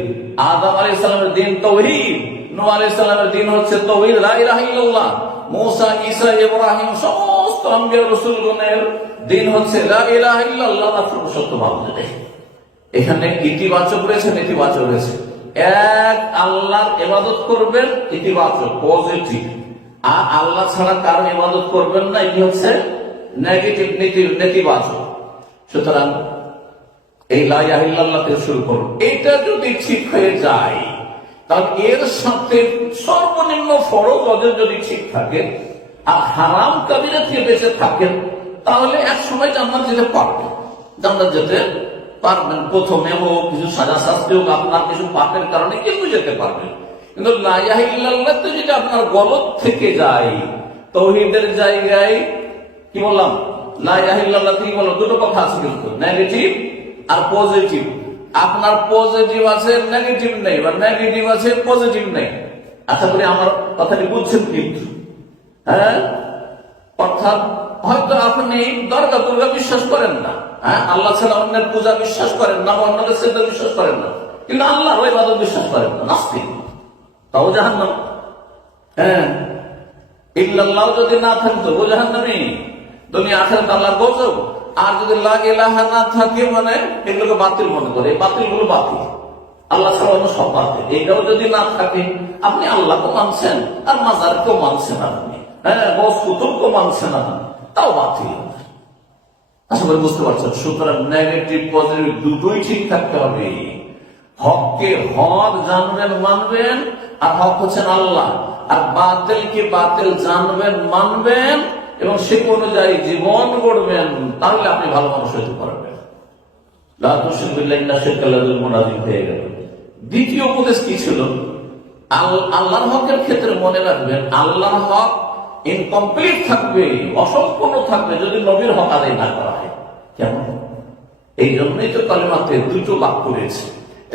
আদম আলাইহিস সালামের দ্বীন তাওহীদ, নূহ আলাইহিস সালামের দ্বীন হচ্ছে তাওহীদ, লা ইলাহা ইল্লাল্লাহ। মুসা, ঈসা, ইব্রাহিম সমস্ত আম্বিয়া রাসূলগণের দ্বীন হচ্ছে লা ইলাহা ইল্লাল্লাহ, সত্য মানতে। এখানে ইতিবাচক রয়েছে, নেতিবাচক রয়েছে। এক আল্লাহর ইবাদত করবেন, ইতিবাচক পজিটিভ। আর আল্লাহ ছাড়া কারো ইবাদত করবেন না, এটি হচ্ছে নেগেটিভ, নেতিবাচক। সুতরাং এই লা ইলাহা ইল্লাল্লাহ থেকে শুরু করুন। এটা যদি ঠিক হয়ে যায়, তাহলে এর সাথে সর্বনিম্ন ফরজ ওদের যদি ঠিক থাকে আর হারাম কাবিরা থেকে বেঁচে থাকেন, তাহলে এক সময় জান্নাত যেতে পারবেন। জান্নাত যেতে পারবেন, প্রথমে হোক, কিছু সাজা শাস্তি হোক, আপনার কিছু পাপের কারণে কিন্তু যেতে পারবেন। কিন্তু লা ইলাহা ইল্লাল্লাহতে যদি আপনার গলত থেকে যায়, তাওহীদের জায়গায় কি বললাম, লা ইলাহা ইল্লাল্লাহ কি বললাম, দুটো কথা আছে কিন্তু, নেগেটিভ আর পজিটিভ। আপনার পজিটিভ আছে, নেগেটিভ নেই, বা নেগেটিভ আছে, পজিটিভ নেই। আশা করি আমার কথাটি বুঝছেন কিন্তু। হ্যাঁ, অর্থাৎ হয়তো আপনি দুর্গা দুর্গা বিশ্বাস করেন না, হ্যাঁ, আল্লাহ ছাড়া অন্যের পূজা বিশ্বাস করেন না, অন্যকে শ্রদ্ধা বিশ্বাস করেন না, কিন্তু আল্লাহর ইবাদত বিশ্বাস করেন না, নাস্তিক, তাও জাহান্নাম। হ্যাঁ, ইল্লাল্লাহ যদি না থাকতো ও জাহান্নামী, দুনিয়া আখিরাত আল্লাহর গজব। আর যদি লা ইলাহা না থাকে, মানে এগুলোকে বাতিল মনে করে, বাতিলগুলো বাতিল, আল্লাহ ছাড়া অন্য সব বাতিল। এইটাও যদি না থাকে, আপনি আল্লাহকে মানছেন আর মাজারকেও মানছেন, আপনি হ্যাঁ বস কুতুবকে মানছেন না, তাও বাতিল। আশা করি বুঝতে পারছেন। সুতরাং নেগেটিভ পজিটিভ দুটোই ঠিক থাকতে হবে। হককে হক জানবেন, মানবেন, আর হক হচ্ছেন আল্লাহ। আর বাতিলকে বাতিল জানবেন, মানবেন, এবং সে অনুযায়ী জীবন গড়বেন, তাহলে আপনি ভালো মানুষ হইতে পারবেন। লা তুশরিকু বিল্লাহি ইন্না শিরকা লাযুলমুন আযীম হয়ে গেল। দ্বিতীয় উপদেশ কি ছিল? আল্লাহর হকের ক্ষেত্রে মনে রাখবেন, আল্লাহর হক ইনকমপ্লিট থাকবে, অসম্পূর্ণ থাকবে যদি নবীর হক আদায় না করা হয়। কেমন? এই জন্যই তো কালেমাতে দুটো বাক্য রয়েছে।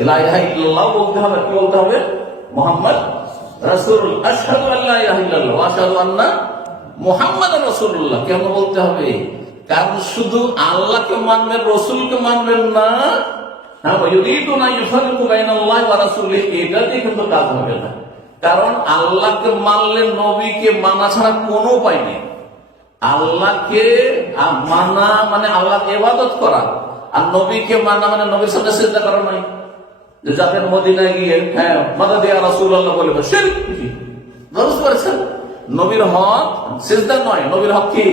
লা ইলাহা ইল্লাল্লাহ বলতে হবে, কি বলতে হবে? মুহাম্মদ রাসূলুল্লাহ। আশহাদু আল্লা ইলাহা ইল্লাল্লাহ ওয়া আশহাদু আন্না মুহাম্মাদার রাসূলুল্লাহ। কেন বলতে হবে? কারণ শুধু আল্লাহকে মানবেন, রসুলকে মানবেন না, এটা দিয়ে কিন্তু কাজ হবে না। কারণ আল্লাহকে মানলে নবীকে মানা ছাড়া কোনো উপায় নেই। আল্লাহকে মানা মানে আল্লাহকে ইবাদত করা, আর নবীকে মানা মানে নবীর সামনে সিজদা করা নয়। যে যাবেন মদিনায় গিয়ে হ্যাঁ মাদা দিয়া রাসূলুল্লাহ বলে শিরক, বুঝতে পারছেন? নবীর হক সিজদা নয়, নবীর হক কি?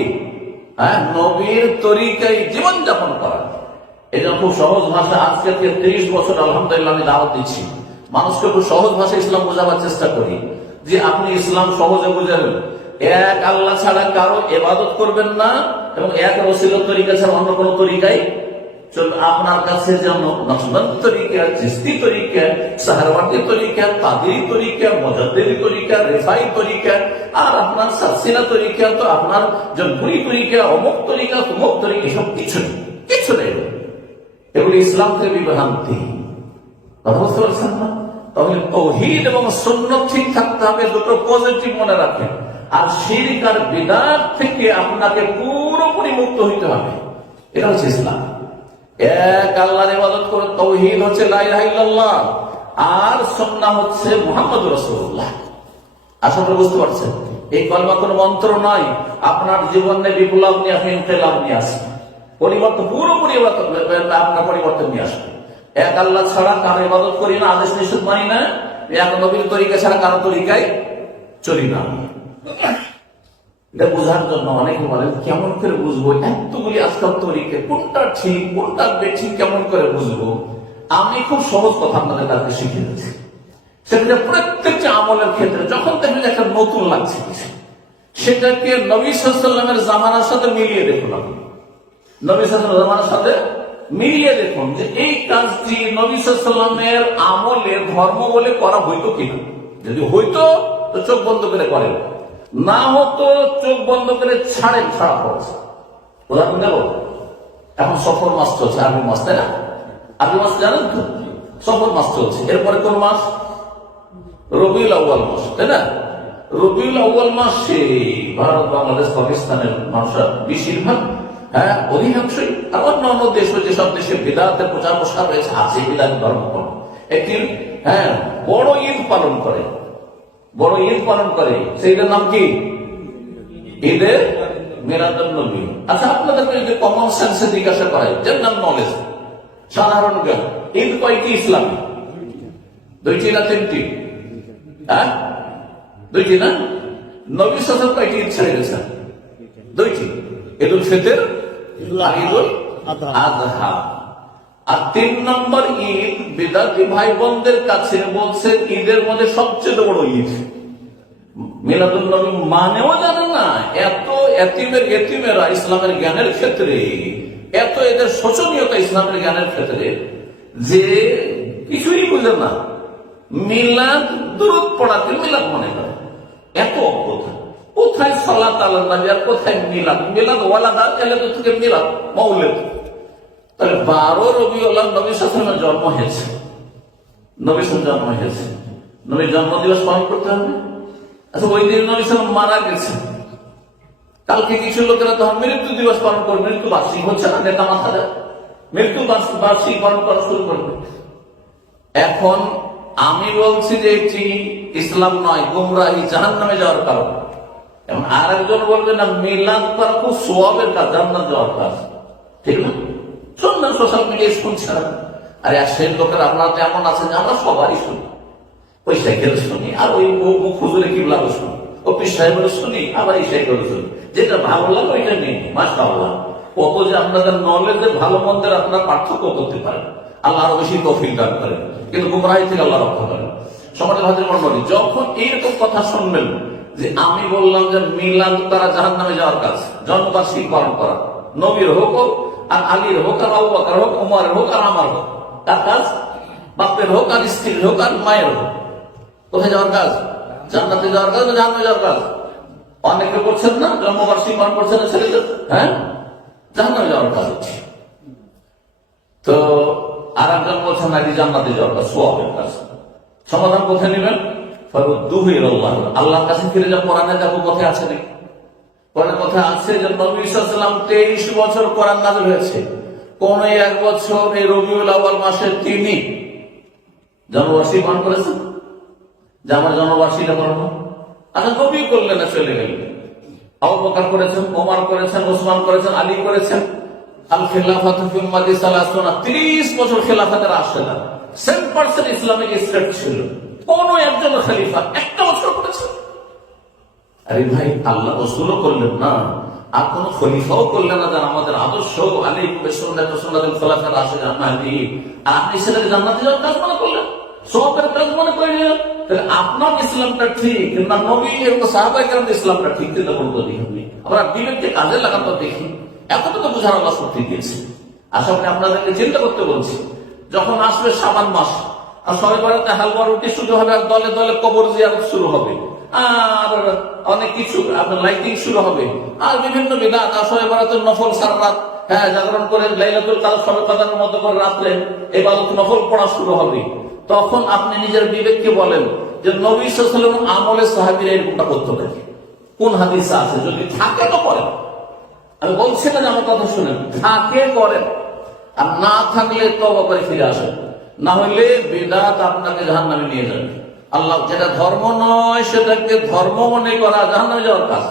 হ্যাঁ, নবীর তরিকায় জীবন যাপন করা। এটা খুব সহজ ভাষা। আজকে 30 বছর আলহামদুলিল্লাহ আমি দাওয়াত দিচ্ছি, মানুষকে খুব সহজ ভাষায় ইসলাম বোঝাবার চেষ্টা করি, যে আপনি ইসলাম সহজে বুঝাবেন। এক আল্লাহ ছাড়া কারো ইবাদত করবেন না, এবং এক রসুলের তরিকা ছাড়া অন্য কোনো তরিকায় আপনার কাছে যেমন নকশবন্দি তরিকা, চিশতি তরিকা, সাহারওয়ার্দী তরিকা, কাদেরী তরিকা, মুজাদ্দিদি তরিকা, রিফাই তরিকা, আর আপনার সালসিলা তরিকা, তো আপনার জমহুরি তরিকা, অমুক তরিকা, তমুক তরিকা, এসব কিছু নেই। এগুলি ইসলাম থেকে বিভ্রান্তি। কথা বুঝতে পারছেন না? তাহলে তাওহীদ এবং সুন্নাত ঠিক থাকতে হবে, দুটো পজিটিভ মনে রাখেন। আর শিরক আর বিদআত থেকে আপনাকে পুরোপুরি মুক্ত হইতে হবে। এটা হচ্ছে ইসলাম। এক আল্লাহর ইবাদত করে, তাওহীদ হচ্ছে লা ইলাহা ইল্লাল্লাহ, আর সুন্নাহ হচ্ছে মুহাম্মদুর রাসূলুল্লাহ। আশা করি বুঝতে পারছেন। এই কলমা কোনো মন্ত্র নয়, আপনার জীবনে বিপ্লব নিয়ে আসবে, ইনকিলাব নিয়ে আসবে, পরিবর্তন, পুরোপুরি আপনার পরিবর্তন নিয়ে আসবে। এক আল্লাহ ছাড়া কারো ইবাদত করি না, আদেশ নিষেধ মানি না, এক নবীর তরিকা ছাড়া কারো তরিকায় চলি না। এটা বোঝার জন্য অনেকে বলেন কেমন করে বুঝবো এতগুলি আজকাল তরিকা, কোনটা ঠিক কোনটা বেঠিক কেমন করে বুঝবো? আমি খুব সহজ কথা আপনাদের কাছে শিখিয়ে দিচ্ছি। সেটা প্রত্যেকটা আমলের ক্ষেত্রে যখন দেখবেন একটা নতুন লাগছে, সেটাকে নবী সাল্লাল্লাহু আলাইহি ওয়াসাল্লামের জামানার সাথে মিলিয়ে দেখুন। আপনি নবী সাল্লাল্লাহু আলাইহি ওয়াসাল্লামের জামানার সাথে মিলিয়ে দেখুন যে এই কাজটি নবী সাল্লাল্লাহু আলাইহি ওয়াসাল্লামের আমলে ধর্ম বলে করা হইতো কিনা। যদি হইতো তো চোখ বন্ধ করে করেন, না হতো চোখ বন্ধ করে ছাড়েন, ছাড়া পড়ছে। উদাহরণ দেব, এখন সফর মাস চলছে, আরবি মাস, তাই না? আরবি মাস জানেন তো? সফর মাস চলছে। এরপরে কোন মাস? রবিউল আউয়াল মাস, তাই না? রবিউল আউয়াল মাসে ভারত, বাংলাদেশ, পাকিস্তানের মানুষরা বেশিরভাগ, অধিকাংশই, আর অন্যান্য দেশ, যেসব দেশে বিদআতের প্রচার প্রসার রয়েছে, আছে বিদআত ধর্মকর্ম, একটি বড় ঈদ পালন করে, বড় ঈদ পালন করে। সেইটার নাম কি? ঈদে মিলাদুন নবী। আচ্ছা, আপনাদেরকে যদি কমন সেন্সে জিজ্ঞাসা করে, জেনারেল নলেজ, সাধারণ জ্ঞান, ঈদ কয়টি ইসলামী? দুইটি না তিনটি? দুইটি না? নবী সাল্লাল্লাহু কয়টি ঈদ ছেড়ে গেছেন? দুইটি, ঈদুল ফিতর আর ঈদুল আযহা। আর 3 নম্বর ঈদ বিদআতি ভাই বোনদের কাছে বলছেন ঈদের মধ্যে সবচেয়ে বড় ঈদ মিলাদুন নবী মানেও জানে না। এত এতিমেরা ইসলামের জ্ঞানের ক্ষেত্রে, এত এদের শোচনীয়তা ইসলামের জ্ঞানের ক্ষেত্রে যে কিছুই বুঝে না। মিলাদ দুরূদ পড়াকে মিলাদ মনে করে, এত অজ্ঞতা। কোথায় সালাত আলা নবী আর কোথায় মিলাদ? মিলাদ ওয়ালাদা এলে তো থেকে মিলাদ মাউলিদ। তাহলে 12 রবিউল আউয়াল নবী সাল্লাল্লাহু আলাইহি ওয়াসাল্লামের জন্ম হয়েছে, নবী সাল্লাল্লাহু জন্ম হয়েছে, নবীর জন্মদিবস পালন করতে হবে। আচ্ছা, ওই দিন নবী সাল্লাল্লাহু মারা গেছে, কালকে কিছু লোকেরা তখন মৃত্যু দিবস পালন করবে, মৃত্যু বার্ষিক হচ্ছে না, নেতা মাথারা মৃত্যু বার্ষিক পালন করা শুরু করবে। এখন আমি বলছি যে এটি ইসলাম নয়, গুমরাহি, জাহান্নামে যাওয়ার কারণ। এবং আরেকজন বলবে না, মিলাদ করা খুব সওয়াবের কাজ, জান্নাত যাওয়ার কাজ, ঠিক না? শুনলেন সোশ্যাল মিডিয়ায় শুনছেন। আর এক শ্রেণীর লোকের আপনারা তো এমন আছেন যে আমরা সবারই শুনি, ওই সাইকেল শুনি, আর ওই হুজুরে কিবলাও শুনি, ও পীর সাহেবের শুনি, আবার এই সাইকেল শুনি। যেটা ভালো লাগে ওইটা নেই, মাশাআল্লাহ। কত যে আপনাদের নলেজের ভালো মন্দের আপনারা পার্থক্য করতে পারেন, আল্লাহ আরো বেশি তৌফিক দান করেন, কিন্তু গুমরাহি থেকে আল্লাহ রক্ষা করেন। সমাজের ভাতির মন্ডলী, যখন এইরকম কথা শুনবেন যে আমি বললাম যে মিলাদ করা জাহান্নামে যাওয়ার কাজ, জন্মবার্ষিকী পালন করা, নবীর হোক আর আলীর হোক আর আবু বকর হোক, ওমরের হোক আর আমার হোক, তার কাজ, বাপের হোক আর স্ত্রীর হোক আর মায়ের হোক, কোথায় যাওয়ার কাজ? জান্নাতে যাওয়ার কাজ না জাহান্নামে যাওয়ার কাজ? অনেকে করছেন না, জন্মবার্ষিকী পালন করছেন না ছেলেদের, জাহান্নামে যাওয়ার কাজ হচ্ছে। তো আর একজন বলছেন নাকি জান্নাতে যাওয়ার কাজ, সওয়াবের কাজ। সমাধান কোথায় নেবেন? আল্লাহর কাছে ফিরে যাও। কোরআনে যাবো, কোথায় আছে নাকি? কোরআনে কোথায় আছে যে নবী সাল্লাল্লাহু আলাইহি ওয়াসাল্লাম 23 বছর কোরআন নাযিল হয়েছে, কোন এক বছর এই রবিউল আউয়াল মাসে তিনি জন্মবার্ষিকী পালন করেছেন, যে আমার জন্মবার্ষিকীটা পালন। আচ্ছা, নবী করলেন না, চলে গেলেন। আবু বকর করেছেন, ওমর করেছেন, ওসমান করেছেন, আলী করেছেন। আল খিলাফাতু ফি উম্মতি 30 বছর খেলাফতের আসে না। 7% ইসলামিক স্টেট ছিল, কোন একজন খলিফা একটা বছর করেছে? আরে ভাই, আল্লাহ রাসূলও করলেন না, আর কোন খলিফাও করলেন না, যারা আমাদের আদর্শ আলাইকুম বিসুন্নাতি ওয়া সুন্নাতিল খুলাফায়ে রাশিদিন মাহদিয়িন। আর আপনি সেটাকে জান্নাতে যাওয়ার কাজ মনে করলেন, সওয়াবের কাজ মনে করে নিলেন। তাহলে আপনার ইসলামটা ঠিক না নবী এবং সাহাবায়ে কেরামের ইসলামটা ঠিক? চিন্তা করতে দেখি, আমরা বিবেককে কাজে লাগাতে দেখি। এতটুকু বোঝার আল্লাহ শক্তি দিয়েছে। আশা করি আপনাদেরকে চিন্তা করতে বলছি। যখন আসবে শাবান মাস, আর শবে বরাতে হালুয়া রুটি শুরু হবে, আর দলে দলে কবর জিয়ারত শুরু হবে, আর অনেক কিছু আপনার লাইটিং শুরু হবে, আর বিভিন্ন বিধান, আর শবে বরাতের নফল সারা রাত জাগরণ করে লাইলাতুল কদর শবে কদরের মতো করে রাত্রে ইবাদত নফল পড়া শুরু হবে। তখন আপনি নিজের বিবেককে বলেন যে নবী সাল্লাল্লাহু আলাইহি ওয়াসাল্লাম আমলে সাহাবীরা এরকমটা করতে পারে, কোন হাদিসে আছে? যদি থাকে তো করেন, আমি বলছি না যে আমার কথা শুনেন, থাকে করেন, আর না থাকলে তওবা করে ফিরে আসেন। না হলে বিদআত আপনাকে জাহান্নামে নিয়ে যাবে। আল্লাহ, যেটা ধর্ম নয় সেটাকে ধর্ম মনে করা জাহান্নামে যাওয়ার কাজ,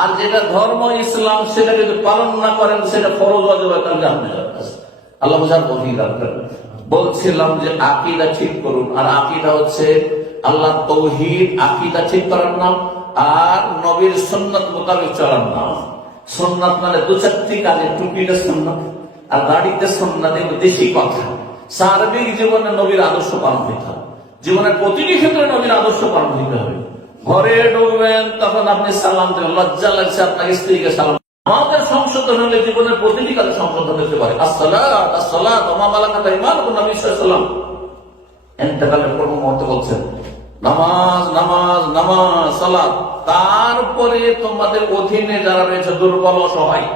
আর যেটা ধর্ম ইসলাম সেটাকে যদি পালন না করেন সেটা ফরজ ওয়াজিব জাহান্নামে যাওয়ার কাজ। আল্লাহ বুঝার তৌফিক দান করেন। বলছিলাম যে আকীদা ঠিক করুন, আর আকীদা হচ্ছে আল্লাহ তাওহীদ, আকীদা ঠিক করার নাম, আর নবীর সুন্নাত মোতাবেক চলার নাম। সুন্নাত মানে 2-4টি কাজে, টুপিতে সুন্নাত আর দাড়িতে সুন্নাত, এগুলো দেশি কথা। সার্বিক জীবনে নবীর আদর্শ পালন হইতে হবে, জীবনের প্রতিটি ক্ষেত্রে নবীর আদর্শ পালন হইতে হবে। ঘরে ঢুকবেন তখন আপনি সালাম দেবেন, লজ্জা লাগছে আপনার স্ত্রীকে সালাম। আমাদের সংশোধন হলে জীবনের প্রতিটি কাজে সংশোধন হতে পারে। আসসালাত আসসালাত ওয়া মা মালাকাত আইমানুকুম, নবী সাল্লাল্লাহু আলাইহি ওয়াসাল্লাম ইন্তেকালের পূর্ব মুহূর্তে বলছেন নামাজ নামাজ নামাজ সালাত। তারপরে তোমাদের অধীনে যারা রয়েছে দুর্বল অসহায়,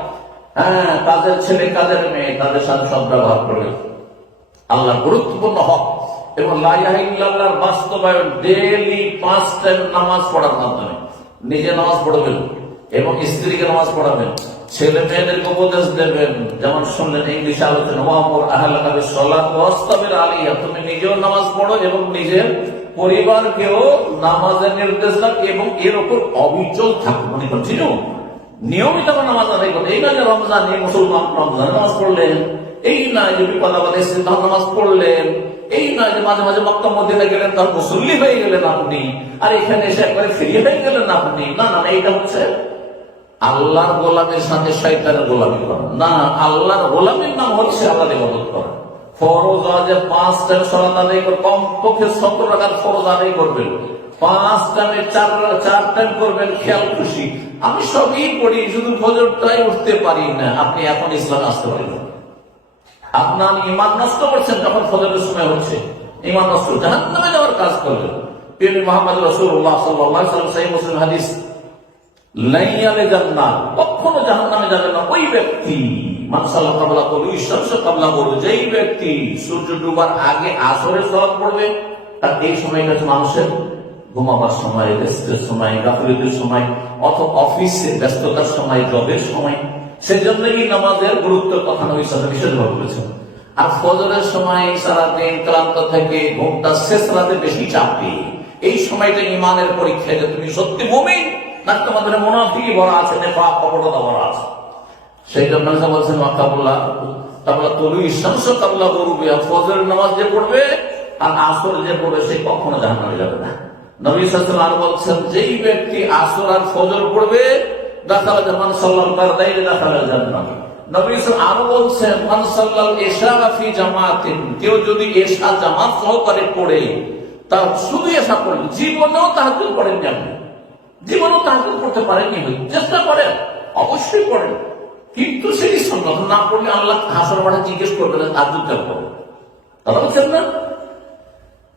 কাজের ছেলে কাজের মেয়ে, তাদের সাথে সদ্ব্যবহার করবে। আল্লাহর গুরুত্বপূর্ণ হক এবং লা ইলাহা ইল্লাল্লাহর বাস্তবায়ন ডেইলি 5 টাইম নামাজ পড়ার মাধ্যমে নিজে নামাজ পড়বেন এবং স্ত্রীকে নামাজ পড়াবেন, ছেলে মেয়েদেরকে উপদেশ দেবেন। যেমন শুনলেন ইংলিশে আলোচনা, ওয়ামুর আহলাকা বিসসালাত ওয়াসতাবির আলাইহা, তুমি নিজেও নামাজ পড়ো এবং নিজের পরিবারকেও নামাজের নির্দেশ দাও এবং এর উপর অবিচল থাকো, মানে কন্টিনিউ নিয়মিত নামাজ আদায় করো। এই না যে রমজানে মুসলমান রমজানে নামাজ পড়লেন, এই না যে বিপদ আপদে এসে তখন নামাজ পড়লেন, এই না যে মাঝে মাঝে মক্কা মদিনা গেলেন তখন মুসল্লি হয়ে গেলেন আপনি, আর এখানে এসে একবারে ফিরিয়ে হয়ে গেলেন আপনি। না না, এইটা হচ্ছে আল্লাহর গোলামের সাথে শয়তানের গোলামি করা। না, আল্লাহর গোলামের নাম হচ্ছে আল্লাহর ইবাদত করা। ফরজ আজে 5 টাইম সালাত আদায় করে, কমপক্ষে 70 রাকাত ফরজ আদায় করবেন, 5 টাইমে 4 টাইম করবেন খেয়াল খুশি। আমি সবই পড়ি, শুধু ফজরটাই উঠতে পারি না। আপনি এখন ইসলামে আসতে পারেন, আপনার ঈমান নষ্ট করছেন। যখন ফজরের সময় হচ্ছে ঈমান নষ্ট, জাহান্নামে যাওয়ার কাজ করলেন। প্রিয় মুহাম্মদ রাসূলুল্লাহ সাল্লাল্লাহু আলাইহি ওয়াসাল্লাম সহিহ মুসলিম হাদিস, লাইয়ালে জান্নাত, কখনো জাহান্নামে যাবে না ওই ব্যক্তি মান সাল্লা ক্বাবলা তুলুই শামস ক্বাবলা গুরুব, যেই ব্যক্তি সূর্য ডুবার আগে আসরের সালাত পড়বে। আর এই সময়টা মানুষের ঘুমাবার সময়, রেস্টের সময়, গাফিলতির সময়, অথবা অফিসে ব্যস্ততার সময়, জবের সময়। সেজন্যই নামাজের গুরুত্ব কথা নবী সাল্লাল্লাহু আলাইহি ওয়াসাল্লাম বিশেষভাবে বলেছেন। আর ফজরের সময় সারাদিন ক্লান্ত থেকে ঘুমটা শেষ রাতে বেশি চাপে, এই সময়টা ঈমানের পরীক্ষা, যে তুমি সত্যি মুমিন না তোমাদের মুনাফিকি ভরা আছে, নেফাক কপটতা ভরা আছে। সেই জন্য বলছেন ক্বাবলা তুলুই শামস ক্বাবলা গুরুব, ফজরের নামাজ যে পড়বে আর আসর যে পড়বে সে কখনো জাহান্নামে যাবে না। নবী সাল্লাল্লাহু আলাইহি ওয়াসাল্লাম বলছেন, যেই ব্যক্তি আসর আর ফজর পড়বে দাখালা মান সাল্লাল ফারদাইন দাখালাল জান্নাহ। নবী সাল্লাল্লাহু আরো বলছেন, মান সাল্লাল ইশা ফি জামাতিন, কেউ যদি ইশা জামাত সহকারে পড়ে, তার শুধু ইশা পড়ে, জীবনেও তাহাজ্জুদ পড়েন না, জীবনেও তাহাজ্জুদ পড়তে পারেননি, চেষ্টা করেন, অবশ্যই পড়েন, কিন্তু সেই সুন্নাত না পড়লে আল্লাহ হাসর মাঠে জিজ্ঞেস করবেন তাহাজ্জুদ কেন পড়ো, কথা বলছেন না?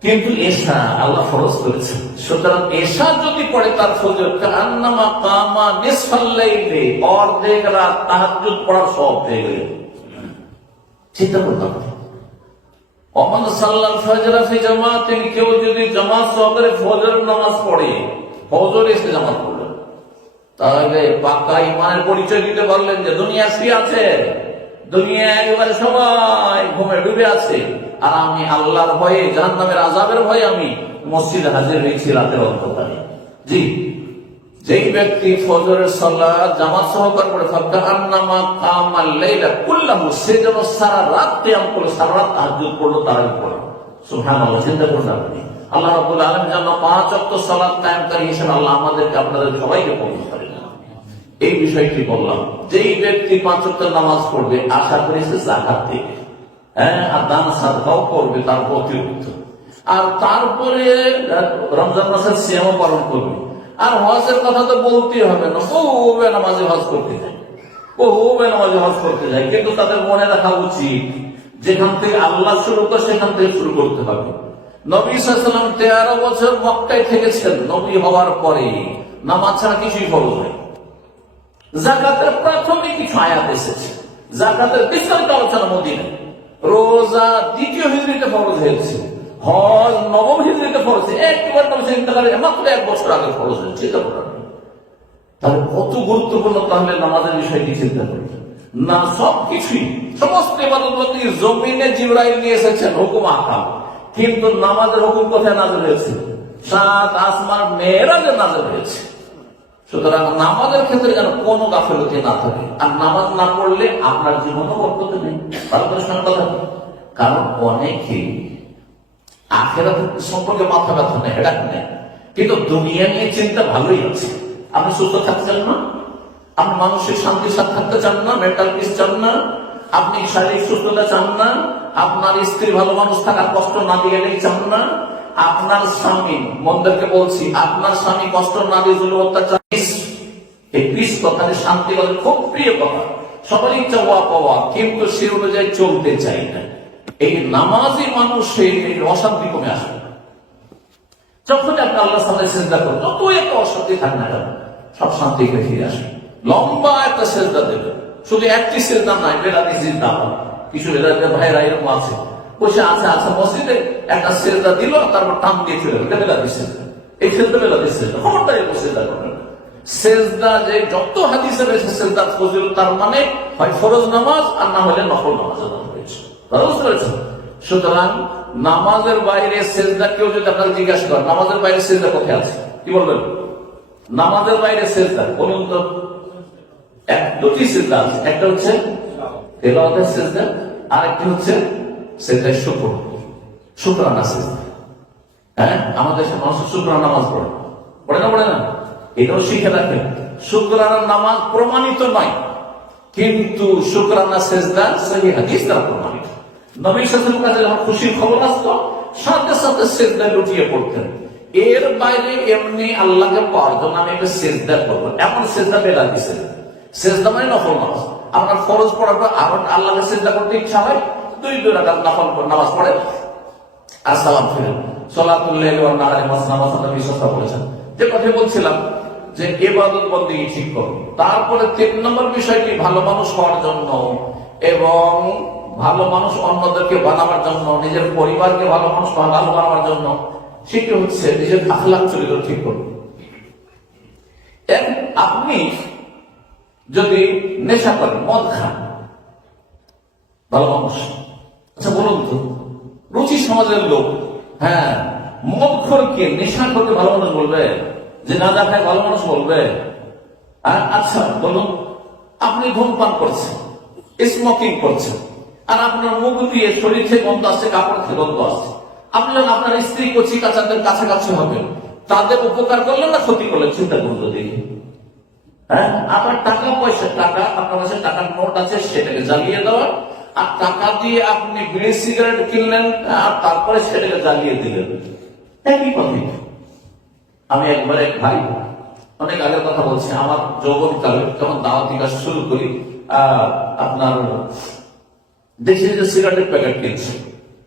কিন্তু এশা আল্লাহ ফরজ করেছেন, সুতরাং এশা যদি পড়ে তার ফজর কান্নামা কামা নিসফাল লাইলি, অর্ধেক রাত তাহাজ্জুদ পড়ার সওয়াব পেয়ে গেলেন। চিন্তা করতে হবে। ওমান সাল্লাল ফজর ফি জামাতিন, কেউ যদি জামাত সহকারে ফজরের নামাজ পড়ে, ফজর এসে জামাত পড়লেন, তাহলে পাক্কা ঈমানের পরিচয় দিতে পারলেন যে দুনিয়া শুয়ে আছে, দুনিয়া একেবারে সবাই ঘুমে ডুবে আছে, আর আমি আল্লাহর ভয়ে, জাহান্নামের আযাবের ভয়ে আমি মসজিদে হাজির হয়েছি রাতের অন্ধকারে। জি, যেই ব্যক্তি ফজরের সালাত জামাত সহকারে পড়ে, ফাকান্নামা কামাল লাইলা কুল্লাহু, সে যেন সারা রাত কিয়াম করলো, সারা রাত তাহাজ্জুদ পড়লো, তারাবি পড়লো। সুবহানাল্লাহ, চিন্তা করুন আপনি। আল্লাহ রাব্বুল আলামিন যেন 5 ওয়াক্ত সালাত কায়েমকারী হিসেবে আল্লাহ আমাদেরকে, আপনাদের সবাইকে কবুল করেন। এই বিষয়টি বললাম, যেই ব্যক্তি 5 ওয়াক্ত নামাজ পড়বে, আশা করি সে যাকাত দেবে, আর দান সাদকাও করবে তার অতিরিক্ত, আর তারপরে রমজান মাসের সিয়ামও পালন করবে। আর হজের কথা তো বলতেই হবে না, বহু বেনামাজি হজ করতে যায়, বহু বেনামাজি হজ করতে যায়, কিন্তু তাদের মনে রাখা উচিত যেখান থেকে আল্লাহ শুরু করে সেখান থেকে শুরু করতে হবে। নবী সাল্লাল্লাহু আলাইহি ওয়াসাল্লাম 13 বছর মক্কায় থেকেছেন, নবী হওয়ার পরে নামাজ ছাড়া কিছুই ফরজ হয়। যাকাতের প্রাথমিক কিছু আয়াত এসেছে, যাকাতের বিস্তারিত আলোচনা মদিনায়। রোজা 2য় হিজরিতে ফরজ হয়েছে, হজ 9ম হিজরিতে ফরজ, একেবারে নবীর ইন্তেকালের মাত্র 1 বছর আগে ফরজ হয়েছে। চিন্তা করেন তাহলে কত গুরুত্বপূর্ণ, তাহলে নামাজের বিষয়টি চিন্তা করি না। সবকিছুই, সমস্ত ইবাদত বন্দেগী জমিনে জিবরাইল নিয়ে এসেছেন হুকুম আহকাম, কিন্তু নামাজের হুকুম কোথায় নাযিল হয়েছে? 7 আসমান মেরাজে নাযিল হয়েছে। সুতরাং নামাজের ক্ষেত্রে যেন কোনো গাফিলতি না থাকে, আর নামাজ না পড়লে আপনার জীবনও বরকত নেই। ভালো করে শুনে কথা, কারণ অনেকে আখিরাত সম্পর্কে মাথা ব্যথা নেই, হেডাক নেই, কিন্তু দুনিয়া নিয়ে চিন্তা ভালোই আছে। আপনি সুস্থ থাকতে চান না, আপনি মানসিক শান্তির সাথে থাকতে চান না, মেন্টাল পিস চান না, আপনি শারীরিক সুস্থতা চান না, আপনার স্ত্রী ভালো মানুষ থাকার কষ্ট না দিয়ে চান না, আপনার স্বামী, মন্দিরকে বলছি, আপনার স্বামী কষ্ট না দিয়ে জুলুম অত্যাচার, এই পিস কথাটি শান্তি বলে খুব প্রিয় কথা, সবারই ইচ্ছা হওয়া পাওয়া, কিন্তু সে অনুযায়ী চলতে চাই না। এই নামাজি মানুষের অশান্তি কমে আসবে যখন আপনি আল্লাহর সামনে সিজদা করেন, যতই একটা অশান্তি থাকে না কেন, সব শান্তি ফিরে আসে। লম্বা একটা সিজদা দেবে, শুধু একটি সিজদা নাই, বেরাতি সিজদা। কিছু ভাইরা এরকম আছে, বসে আছে আছে মসজিদে একটা সেজদা দিল, তারপর টান দিয়ে চলে গেল, বেলা দিচ্ছে এই ক্ষেত্রে বেলা দিচ্ছে খবরটাই সেজদা করবেন। সেজদা যে যত হাদিসে রয়েছে সেজদার ফজিলত, তার মানে হয় ফরজ নামাজ আর না হলে নফল নামাজ আদায় হয়েছে। বুঝতে পেরেছেন? সুতরাং নামাজের বাইরে সেজদা, কেউ যদি আপনাকে জিজ্ঞাসা করে নামাজের বাইরে সেজদা কোথায় আছে, কি বলবেন? নামাজের বাইরে সেজদা বলুন তো। দুটি সেজদা আছে, একটা হচ্ছে তেলাওয়াতের সেজদা, আর একটা হচ্ছে সেজদায় শুকর, শুকরানা সেজদা। হ্যাঁ, আমাদের দেশে মানুষ শুকরানা নামাজ পড়ে, পড়ে না পড়ে না? এটাও শিখে রাখেন, শুকরানা নামাজ প্রমাণিত নয়, কিন্তু শুকরানা সেজদা সহিহ হাদিস দ্বারা প্রমাণিত। নবী সাল্লাল্লাহু আলাইহি ওয়াসাল্লাম কাছে যখন খুশির খবর আসতো সাথে সাথে সেজদায় লুটিয়ে পড়তেন। এর বাইরে এমনি আল্লাহকে পাওয়ার জন্য আমি একটা সেজদা করবো, এমন সেজদা বেলা দিছে। সেজদা মানে নফল নামাজ। আপনার ফরজ পড়ার পর আবার আল্লাহকে সেজদা করতে ইচ্ছা হয়, দুই রাকাত নফল নামাজ পড়ে আর সালাম ফিরেন। সালাতুল লাইল ওয়ান নাহারি মাসনা মাসনা বিশ্বস্ত বলেছেন। যে কথা বলছিলাম যে ইবাদত বন্দেগী ঠিক করুন। তারপরে 3 নম্বর বিষয়টি ভালো মানুষ হওয়ার জন্য এবং ভালো মানুষ অন্যদেরকে বানাবার জন্য, নিজের পরিবারকে ভালো মানুষ ভালো বানাবার জন্য, সেটি হচ্ছে নিজের আখলাক চরিত্র ঠিক করুন। আপনি যদি নেশা করেন, মদ খান, ভালো মানুষ, আচ্ছা বলুন তো, রুচি সমাজের লোক, হ্যাঁ, মদ খোরকে নেশা করতে ভালো মানুষ বলবে? যে না যা খায় ভালো মানুষ বলবে? আচ্ছা বলুন, আপনি ধূমপান করছেন, স্মোকিং করছেন, আর আপনার মুখ দিয়ে শরীর থেকে গন্ধ আসছে, কাপড় থেকে গন্ধ আসছে, আপনি যখন আপনার স্ত্রী কচি কাচাদের কাছাকাছি হবেন, তাদের উপকার করলেন না ক্ষতি করলেন? চিন্তা করুন তো দেখি। হ্যাঁ, আপনার টাকা পয়সা, টাকা আপনার কাছে টাকার নোট আছে, সেটাকে জ্বালিয়ে দেওয়া, আর টাকা দিয়ে আপনি বিড়ি সিগারেট কিনলেন আর তারপরে সেটাকে জ্বালিয়ে দিলেন, একই কথা। আমি একবার এক ভাই, অনেক আগের কথা বলছি, আমার যৌবনকালে যখন দাওয়াতি কাজ শুরু করি, আপনার দেখি যে সিগারেটের প্যাকেট কিনছে,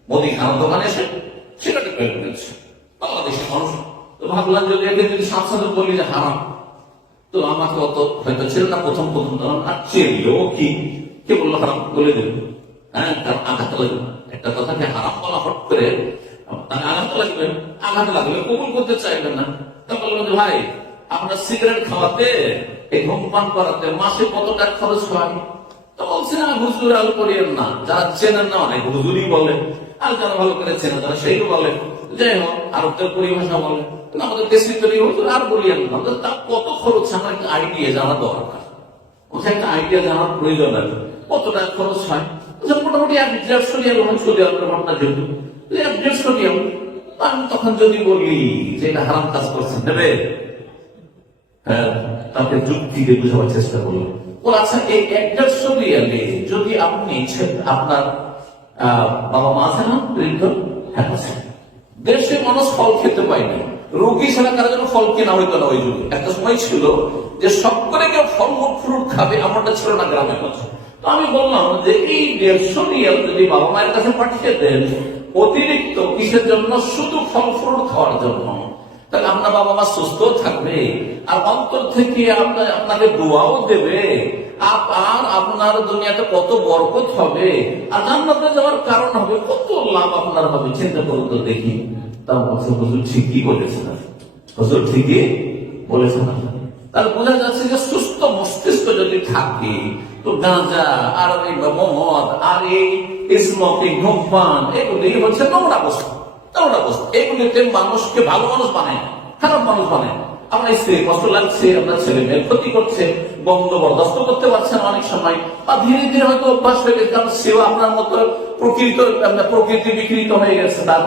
মুদি খানার দোকানে এসে সিগারেটের প্যাকেট কিনছে বাংলাদেশের মানুষ। তো ভাবলাম যদি একে যদি সাথে বলি যে হারাম, তো আমাকে অত হয়তো ছিল না প্রথম তখন, আর চেয়েও কি বললো হারাম বলে দেবে? হ্যাঁ, কারণ আঘাত লাগবে। একটা কথাকে হারাম বলা হট করে আঘাত লাগবে, আঘাত লাগলে কবুল করতে চাইবেন না। তা বললো যে ভাই, আপনার সিগারেট খাওয়াতে, এই ধূমপান করাতে মাসে কত টাকা খরচ হয়? তো বলছি না, হুজুর আলো করিয়েন না, যারা চেনেন না অনেক হুজুরই বলে, আর যারা ভালো করে চেনে তারা সেই বলে। যাই হোক, আরবদের পরিভাষা বলে, আমাদের দেশের তৈরি হুজুর আর বলিয়েন না, তা কত খরচ? আমার একটা আইডিয়া জানা দরকার, একটা আইডিয়া জানার প্রয়োজন আছে, কত টাকা খরচ হয়? মোটামুটি 1-150 রিয়াল হয় সৌদি আরবের ঘটনা, যেহেতু 1-150 রিয়াল। আমি তখন যদি বলি যে এটা হারাম কাজ করছেন, দেবে? হ্যাঁ, তাকে যুক্তি দিয়ে বুঝাবার চেষ্টা করলো। আচ্ছা, এই 1-150 রিয়ালে যদি আপনি আপনার বাবা মা আছে না বৃদ্ধ, হ্যাঁ আছে, দেশে মানুষ ফল খেতে পায়নি, রোগী ছাড়া কারোর জন্য ফল কেনা হইতো না ওই যুগে। একটা সময় ছিল যে সব করে কেউ ফলমূল ফ্রুট খাবে, এমনটা ছিল না গ্রামের কাছে। তো আমি বললাম যে এই 150 রিয়াল যদি বাবা মায়ের কাছে পাঠিয়ে দেন অতিরিক্ত কিসের জন্য? শুধু ফল ফ্রুট খাওয়ার জন্য, তাহলে আপনার বাবা মা সুস্থ থাকবে, আর অন্তর থেকে আপনাকে দোয়াও দেবে, আর আপনার দুনিয়াতে কত বরকত হবে, আর জান্নাতে যাওয়ার কারণ হবে, কত লাভ আপনার হবে। চিন্তা করুন তো দেখি। তা বলছে হুজুর ঠিকই বলেছেন, হুজুর ঠিকই বলেছেন। তাহলে বোঝা যাচ্ছে যে সুস্থ মস্তিষ্ক যদি থাকে, তো গাঁজা আর এই মদ আর এই স্মোকিং, ধূমপান, এগুলি হচ্ছে নোংরা বস্তু, নোংরা বস্তু। এগুলিতে মানুষকে ভালো মানুষ বানায় না, খারাপ মানুষ বানায় না। আপনার স্ত্রী কষ্ট লাগছে, আপনার ছেলে মেয়ের ক্ষতি করছে, বন্ধ বরদাস্ত করতে পারছেন অনেক সময়, বা ধীরে ধীরে হয়তো অভ্যাস হয়ে গেছে, কারণ সেও আপনার মতো প্রকৃতি বিকৃত হয়ে গেছে তার,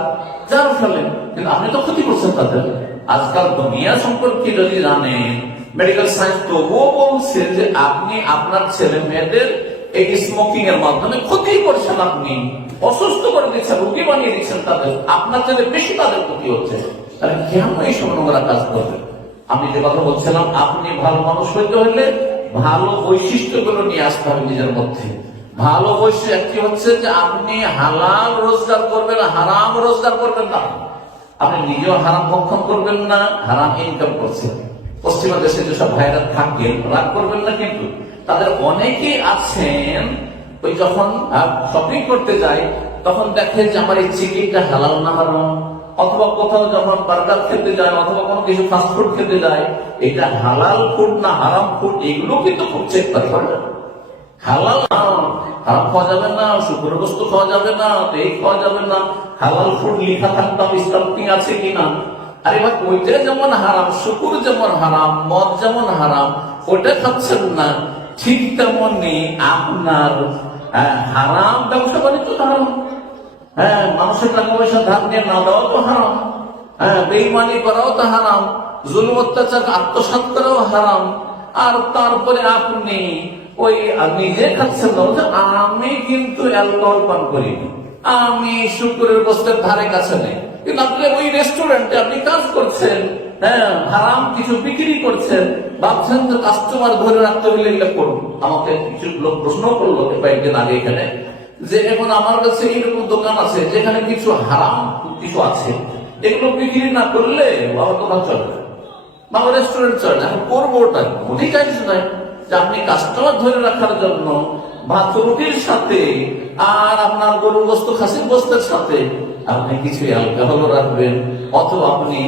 যার ফলে কিন্তু আপনি তো ক্ষতি করছেন তাদের। আজকাল দুনিয়া সম্পর্কে যদি জানেন, মেডিকেল সায়েন্স তবুও বলছে যে আপনি আপনার ছেলে মেয়েদের এই স্মোকিং এর মাধ্যমে ক্ষতি করছেন, আপনি অসুস্থ করে দিচ্ছেন, রোগী বানিয়ে দিচ্ছেন তাদের, আপনার থেকে বেশি তাদের ক্ষতি হচ্ছে। তাহলে কেন এইসব নোংরা কাজ করবে? আমি যে কথা বলছিলাম, আপনি ভালো মানুষ হইতে হলে ভালো বৈশিষ্ট্যগুলো নিয়ে আসতে হবে নিজের মধ্যে। ভালো বৈশিষ্ট্য একটি হচ্ছে যে আপনি হালাল রোজগার করবেন, হারাম রোজগার করবেন না। আপনি নিজেও হারাম ভক্ষণ করবেন না, হারাম ইনকাম করছেন। পশ্চিমা দেশে যেসব ভাইরা থাকেন, রাগ করবেন না, কিন্তু তাদের অনেকেই আছেন ওই যখন শপিং করতে যায় তখন দেখে যে আমার এই চিকেনটা হালাল না হারাম, অথবা কোথাও যখন বার্গার খেতে যায় অথবা কোনো কিছু ফাস্টফুড খেতে যায়, এটা হালাল ফুড না হারাম ফুড, এগুলো কিন্তু খুব চেক করতে হবে। হালাল হারাম খাওয়া যাবে না, শুকর বস্তু খাওয়া যাবে না, এই খাওয়া যাবে না, হালাল ফুড লেখা থাকতাম স্টাম্পিং আছে কিনা। আরে ভাই, ওইটা যেমন হারাম, শুকুর যেমন হারাম, মদ যেমন হারাম, ওটা খাচ্ছেন না, ঠিক তেমনি আপনার হারাম ব্যবসা বাণিজ্য হারাম। মানুষের টাকা পয়সা ধার নিয়ে না দেওয়া তো হারাম, বেইমানি করাও তো হারাম, জুলুম অত্যাচার আত্মসাৎ করাও হারাম। আর তারপরে আপনি ওই নিজে খাচ্ছেন না, আমি কিন্তু অ্যালকোহল পান করি, আমি শুকুরের বস্তুর ধারে কাছে নেই, কিন্তু আপনি ওই রেস্টুরেন্টে আপনি কাজ করছেন, হারাম কিছু বিক্রি করছেন, ভাবছেন তো কাস্টমার ধরে রাখতে হলে এগুলো করুন। আমাকে কিছু লোক প্রশ্ন করলো কয়েকদিন আগে এখানে, যে এখন আমার কাছে এইরকম দোকান আছে যেখানে কিছু হারাম কিছু আছে, এগুলো বিক্রি না করলে আমার দোকান চলে না, আমার রেস্টুরেন্ট চলে না। এখন করবো ওটা মোটেই কাজ নয় যে আপনি কাস্টমার ধরে রাখার জন্য ভাত রুটির সাথে আর আপনার গরুর বস্তু খাসির বস্তুর সাথে আপনি কিছু অ্যালকোহল রাখবেন, অথবা আপনি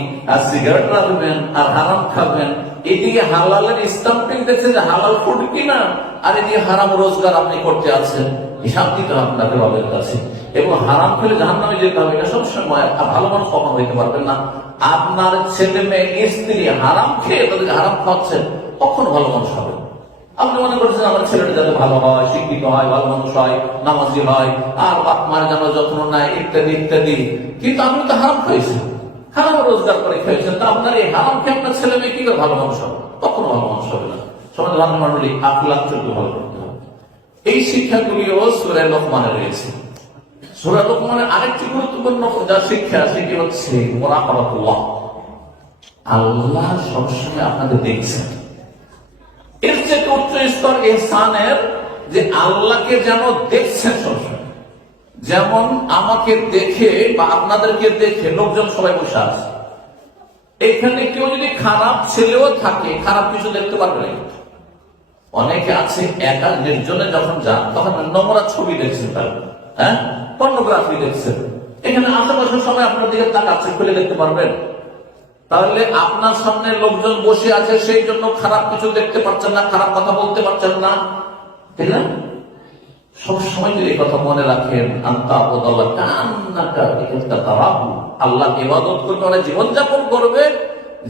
সিগারেট রাখবেন আর হারাম খাবেন। এদিকে হালালের স্টাম্পিং দেখছে যে হালাল ফুড কিনা, আর এদিকে হারাম রোজগার আপনি করতে আছেন, হিসাব দিতে হবে আপনাকে রবের কাছে। এবং হারাম খেলে জাহান্নামে যেতে হবে, এটা সবসময় ভালো মানুষ কখনো হইতে পারবেন না। আপনার ছেলে মেয়ে স্ত্রী হারাম খেয়ে তাদেরকে হারাম খাওয়াচ্ছেন, কখনো ভালো মানুষ হবে। আপনি মনে করছেন আমার ছেলেটা যাতে ভালো হয়, শিক্ষিত হয়, ভালো মানুষ হয়, নামাজি হয়, আর বাপ মার যেন যত্ন নেয়, ইত্যাদি ইত্যাদি, কিন্তু আপনি তো হারাম খাইছেন, হারাম রোজগার করে খেয়েছেন। তা আপনার এই হারাম খেয়ে আপনার ছেলে মেয়ে কি করে ভালো মানুষ হবে? কখনো ভালো মানুষ হবে না। সমাজ ভালো মানুষ আখলাক চরিত্র ভালো করতে হবে। এই শিক্ষাগুলিও সূরা লোকমানে রয়েছে। সূরা লোকমানের আরেকটি গুরুত্বপূর্ণ যা শিক্ষা, সেটি হচ্ছে মুরাকাবাতুল্লাহ। আল্লাহ সবসময় আপনাকে দেখছেন। এর চেয়ে উচ্চ স্তর ইহসানের যে আল্লাহকে যেন দেখছেন সবসময়, যেমন আমাকে দেখে বা আপনাদেরকে দেখে লোকজন সবাই বসে আছে, এখানে কেউ যদি খারাপ ছেলেও থাকে খারাপ কিছু দেখতে পারবে না। অনেকে আছে একা নির্জনে যখন যান তখন নোংরা ছবি দেখছেন, তার পর্নোগ্রাফি দেখছেন, এখানে আশেপাশের সবাই আপনার দিকে তাকাচ্ছে, খুলে দেখতে পারবেন? তাহলে আপনার সামনে লোকজন বসে আছে সেই জন্য খারাপ কিছু দেখতে পাচ্ছেন না, খারাপ কথা বলতে পারছেন না, ঠিক না? সবসময় যদি এই কথা মনে রাখেন, আল্লাহকে ইবাদত করবে, মানে জীবনযাপন করবে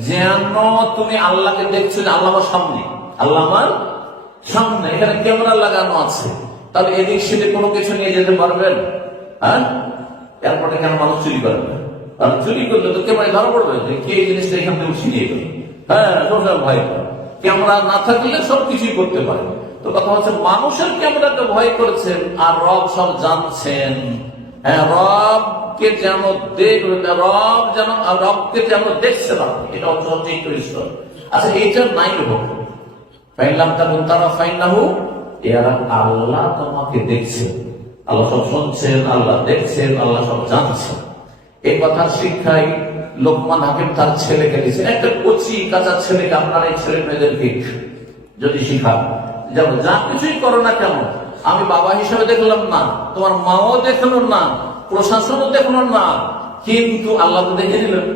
যেন তুমি আল্লাহকে দেখছো, আল্লাহ আমার সামনে, আল্লাহ আমার সামনে। এখানে ক্যামেরা লাগানো আছে, তাহলে এদিক সেদিক কোনো কিছু নিয়ে যেতে পারবেন? এরপরে কেন মানুষ চুরি করবে? আর চুরি করলে তো ক্যামেরায় ধরা পড়বে যে কে এই জিনিসটা এখান থেকে ছিনিয়ে গেল। ভাই, ক্যামেরা না থাকলে সবকিছুই করতে পারে। তো কথা হচ্ছে মানুষের ক্যামেরাকে ভয় করেছেন আর রব সব জানছেন। রবকে যেন রবকে যেন দেখছেন আপনি, এটা হচ্ছে একটু ঈশ্বর। আচ্ছা, এইটা নাই হোক ফাইনলাম তখন তারা ফাইনাহু, এরা আল্লাহ তোমাকে দেখছেন, আল্লাহ সব শুনছেন, আল্লাহ দেখছেন, আল্লাহ সব জানছেন। এই কথার শিক্ষাই লোকমান হাকিম তার ছেলেকে দিয়েছেন। একটা কচি কাঁচা ছেলেকে, আপনার এই ছেলে মেয়েদেরকে যদি শিখান, যেমন যা কিছুই করো না কেন, আমি বাবা হিসেবে দেখলাম না, তোমার মাও দেখলো না, প্রশাসনও দেখলো না, কিন্তু আল্লাহ তো দেখে নিলেন,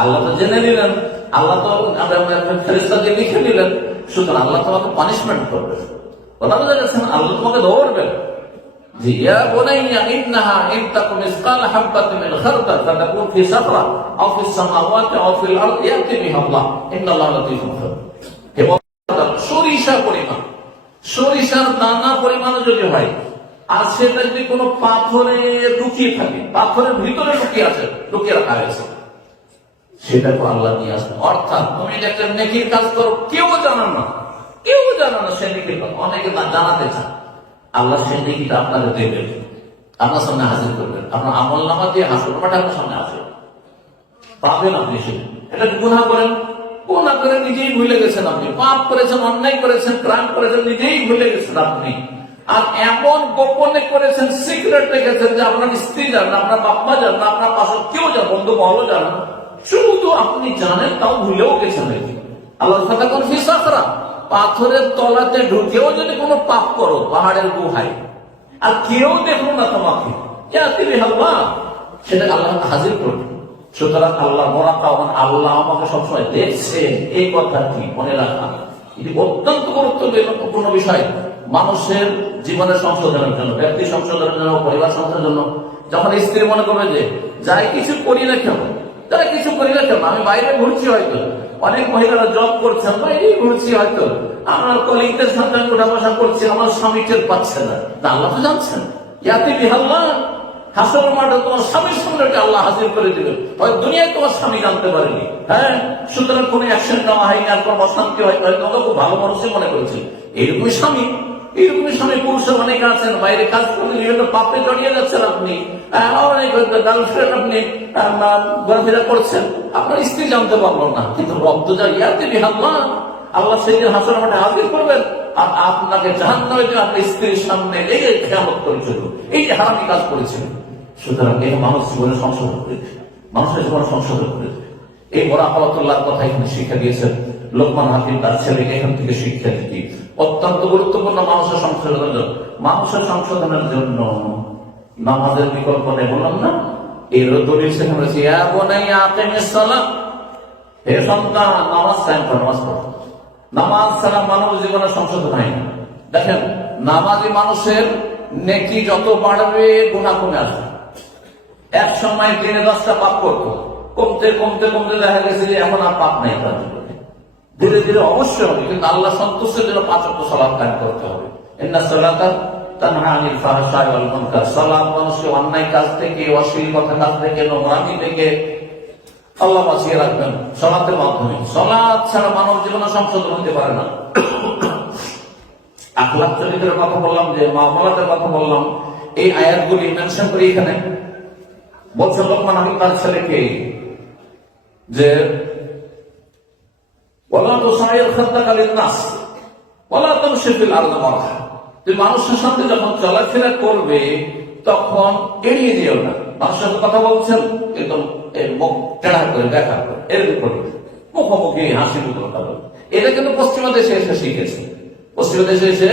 আল্লাহ তো জেনে নিলেন, আল্লাহ তো ফেরেশতা দিয়ে লিখে নিলেন, সুতরাং আল্লাহ তোমাকে পানিশমেন্ট করবে। কথা বুঝা গেছে? আল্লাহ তোমাকে ধরবেন। يا بني إنها إن تك مثقال حبة من خردل فتكون في صخرة أو في السماوات أو في الأرض يأتي بها الله إن الله لطيف خبير। সরিষা পরিমাণ, সরিষার দানা পরিমাণ যদি হয়, আর সেটা যদি কোনো পাথরে লুকিয়ে থাকে, পাথরের ভিতরে লুকিয়ে রাখা হয়েছে, সেটা তো আল্লাহ নিয়ে আসবে। অর্থাৎ তুমি একটা নেকির কাজ করো, কেউ জানো না, কেউ জানো না সে নেকির কাজ, অনেকে জানাতে চান, আল্লাহ সেই নেকিটা আপনাকে দেবেন, আপনার সামনে হাজির করবেন, আপনার আমল নামা দিয়ে হাসুর মাঠে আপনার সামনে আসবে, পাবেন আপনি। এটা গুনাহ করেন, গুনাহ করে নিজেই ভুলে গেছেন, আপনি পাপ করেছেন, অন্যায় করেছেন, ক্রাইম করেছেন, নিজেই ভুলে গেছেন আপনি। আর এমন গোপনে করেছেন, সিক্রেট রেখেছেন যে আপনার স্ত্রী জানেন, আপনার বাপ্পা জানেন, আপনার পাশে কেউ জানেন, বন্ধু মহলও জানেন, শুধু আপনি জানেন, তাও ভুলেও গেছেন। আল্লাহ কথা কোন ফিসাকরা, পাথরের তলাতে ঢুকেও যদি কোনো পাপ করো পাহাড়ের গুহায়, আর কেউ দেখলো না তোমাকে, ইয়াতি বিহাল্লাহ, সেটা আল্লাহ হাজির করবে। সুতরাং আল্লাহ মোরাকাবা, মানে আল্লাহ আমাকে সবসময় দেখছেন, এই কথাটি মনে রাখা এটি অত্যন্ত গুরুত্বপূর্ণ বিষয় মানুষের জীবনের সংশোধনের জন্য, ব্যক্তি সংশোধনের জন্য, পরিবার সংশোধনের জন্য। যখন স্ত্রী মনে করবে যে যাই কিছু করি না কেন, যারা কিছু করি না কেন, আমি বাইরে ঘুরছি, হয়তো অনেক মহিলারা জব করছেন, বাইরে ঘুরছি, হয়তো আমার কলিগদের সাথে উঠা বসা করছি, আমার স্বামী টের পাচ্ছে না, আল্লাহ তো জানছেন। ইয়াতি বিহাল্লাহ, হাসর মাঠে তোমার স্বামীর সামনে আল্লাহ হাজির করে দিবেন, হয়তো দুনিয়ায় তোমার স্বামী জানতে পারেনি। হ্যাঁ, সুতরাং কোন অ্যাকশন নেওয়া হয়নি, আর কোন অশান্তি হয়নি, হয়তো খুব ভালো মানুষই মনে করেছে। এইরকমই স্বামী, এইরকমই স্বামী পুরুষের অনেক আছেন, বাইরে কাজ করতে বিভিন্ন পাপে জড়িয়ে যাচ্ছেন আপনি, অনেক গার্লফ্রেন্ড আপনি ঘোরাফেরা করছেন, আপনার স্ত্রী জানতে পারলো না, কিন্তু রব্দ যা ইয়াতি বিহাল্লাহ, আল্লাহ সেদিন হাসর মাঠে হাজির করবেন, আর আপনাকে জাহান্নামে যে আপনার স্ত্রীর সামনে লেগে খেয়ামত করেছিল, এই যে হারামি কাজ করেছিল। সুতরাং এই মানুষ জীবনে সংশোধন করেছে, মানুষের জীবনে সংশোধন করেছে। এই মোরাকাবাতুল্লাহর কথা এখানে শিক্ষা দিয়েছেন লোকমান হাকিম তার ছেলেকে এখান থেকে শিক্ষা দিতে। অত্যন্ত গুরুত্বপূর্ণ মানুষের সংশোধনের জন্য। মানুষের সংশোধনের জন্য নামাজের বিকল্প নেই, বললাম না? এর দলিল সেখানে রয়েছে, ইয়া বুনাইয়া আকিমিস সালাহ, হে সন্তান নামাজ কায়েম কর, নামাজ পড়ো। নামাজ ছাড়া মানব জীবনের সংশোধন হয় না। দেখেন, নামাজি মানুষের নেকি যত বাড়বে গুনাহ কমে আসবে। এক সময় দিনে 10টা পাপ করতো, কমতে কমতে কমতে দেখা গেছে যে এখন আর পাপ নাই তার জীবনে। ধীরে ধীরে অবশ্যই হবে, কিন্তু আল্লাহ সন্তুষ্টের জন্য 5 ওয়াক্ত সালাত কায়েম করতে হবে। ইন্না সালাতা তানহা আনিল ফাহশাই ওয়াল মুনকার, সালাত মানুষকে অন্যায় কাজ থেকে, অশ্লীল কথা কাজ থেকে, নোংরামি থেকে আল্লাহ বাঁচিয়ে রাখবেন সালাতের মাধ্যমে। সালাত ছাড়া মানব জীবনে সংশোধন হতে পারে না। আখলাক চরিত্রের কথা বললাম, যে মুআমালাতের কথা বললাম, এই আয়াতগুলি মেনশন করি এখানে। বলছেন লোকমান হাকিম তার ছেলেকে যে ওয়ালা তুসাইর খাদ্দাকা লিন-নাস ওয়ালা তামশি ফিল আরদি মারহা, তুমি মানুষের সাথে যখন চলাফেরা করবে তখন এড়িয়ে যেও না। মানুষের সাথে কথা বলছেন একদম মুখ টেढ़া করে, দেখা করে, এরকম করে মুখোমুখি হাসি মুখে কথা বলবে। এটা কিন্তু পশ্চিমা দেশে এসে শিখেছে, পশ্চিমা দেশে এসে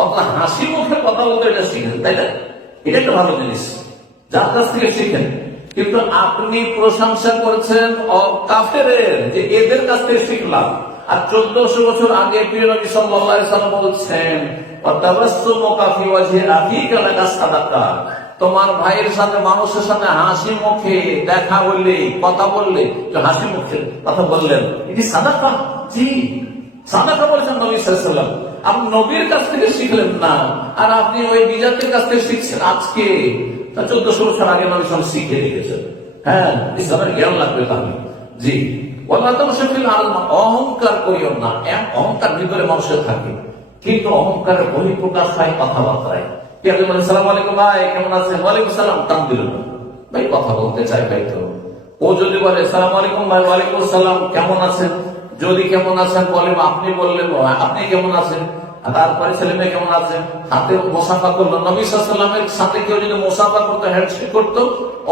অর্থাৎ হাসি মুখে কথা বলতে এটা শিখেছে, তাই না? এটা একটা ভালো জিনিস, যার কাছ থেকে শিখেন। কিন্তু আপনি প্রশংসা করছেন কাফেরের, যে এদের কাছ থেকে শিখলাম। আর 1400 বছর আগে প্রিয় নবী সাল্লাল্লাহু আলাইহি ওয়াসাল্লাম বলছেন, ওয়াতাবাসসুমুকা ফি ওয়াজহি আখিকা লাকা সাদাকা, তোমার ভাইয়ের সাথে, মানুষের সাথে হাসি মুখে দেখা বললে, কথা বললে, হাসি মুখে কথা বললেন, এটি সাদাকা। জি, সাদাকা বলেছেন নবী সাল্লাল্লাহু আলাইহি ওয়াসাল্লাম। আপনি নবীর কাছ থেকে শিখলেন না, আর আপনি ওই বিজাতের কাছ থেকে শিখছেন আজকে। 1400 বছর আগে নবী সাল্লাল্লাহু আলাইহি ওয়াসাল্লাম শিখে রেখেছেন। হ্যাঁ, ইসলামের জ্ঞান লাগবে তাহলে। জি, ওয়ালা তামশি ফিল আরদি, অহংকার করিও না। অহংকার ভিতরে মানুষের থাকে, কিন্তু অহংকারের বহিঃপ্রকাশ হয় কথাবার্তায়। আপনি বলেন সালাম আলাইকুম ভাই, কেমন আছেন? ওয়ালাইকুম সালাম, টান দিল না, ভাই কথা বলতে চাই ভাই। তো ও যদি বলে সালাম আলাইকুম ভাই, ওয়ালাইকুম সালাম, কেমন আছেন? যদি কেমন আছেন বলে, আপনি বললেন আপনি কেমন আছেন, তারপরে ছেলে মেয়ে কেমন আছেন, হাতে মোসাফা করলো। নবী সাল্লাল্লাহু আলাইহি ওয়াসাল্লামের সাথে কেউ যদি মোসাফা করতো, হ্যান্ডশেক করতো,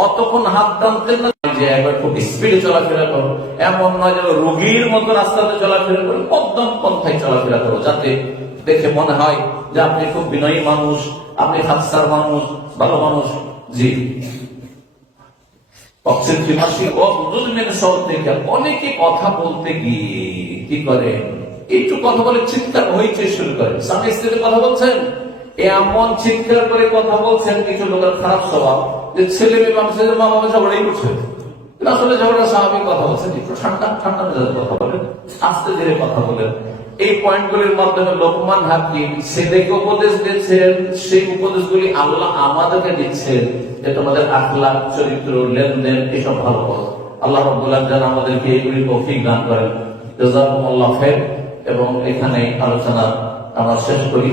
অতক্ষণ হাত টানতেন না। যে একবার খুব স্পিডে চলাফেরা করো, এমন নয় যে রোগীর মতো রাস্তাতে চলাফেরা করো, মধ্যম পন্থায় চলাফেরা করো, যাতে দেখে মনে হয় যে আপনি খুব বিনয়ী মানুষ, আপনি হাস্যার মানুষ, ভালো মানুষ। জি, অনেকে কথা বলতে গিয়ে কি করে, একটু কথা বলে চিৎকার হইতে শুরু করে। স্বামী স্ত্রীতে কথা বলছেন, এমন চিৎকার করে কথা বলছেন, কিছু লোকের খারাপ স্বভাব, যে ছেলে মেয়ে মানুষের মা বাবা ঝগড়াই করছে। আসলে ঝগড়া স্বাভাবিক, কথা বলছেন, একটু ঠান্ডা ঠান্ডা মেজাজে কথা বলেন, আস্তে ধীরে কথা বলেন। এই পয়েন্টগুলির মাধ্যমে লোকমান হাকিম ছেলেকে উপদেশ দিচ্ছেন, সেই উপদেশগুলি আল্লাহ আমাদেরকে দিচ্ছেন, যে তোমাদের আখলাক, চরিত্র, লেনদেন এসব ভালো পথ। আল্লাহ রাব্বুল আলামিন যেন আমাদেরকে এইগুলি তৌফিক দান করেন। জাযাকুমুল্লাহু খাইর। এবং এখানে আলোচনা আমরা শেষ করি।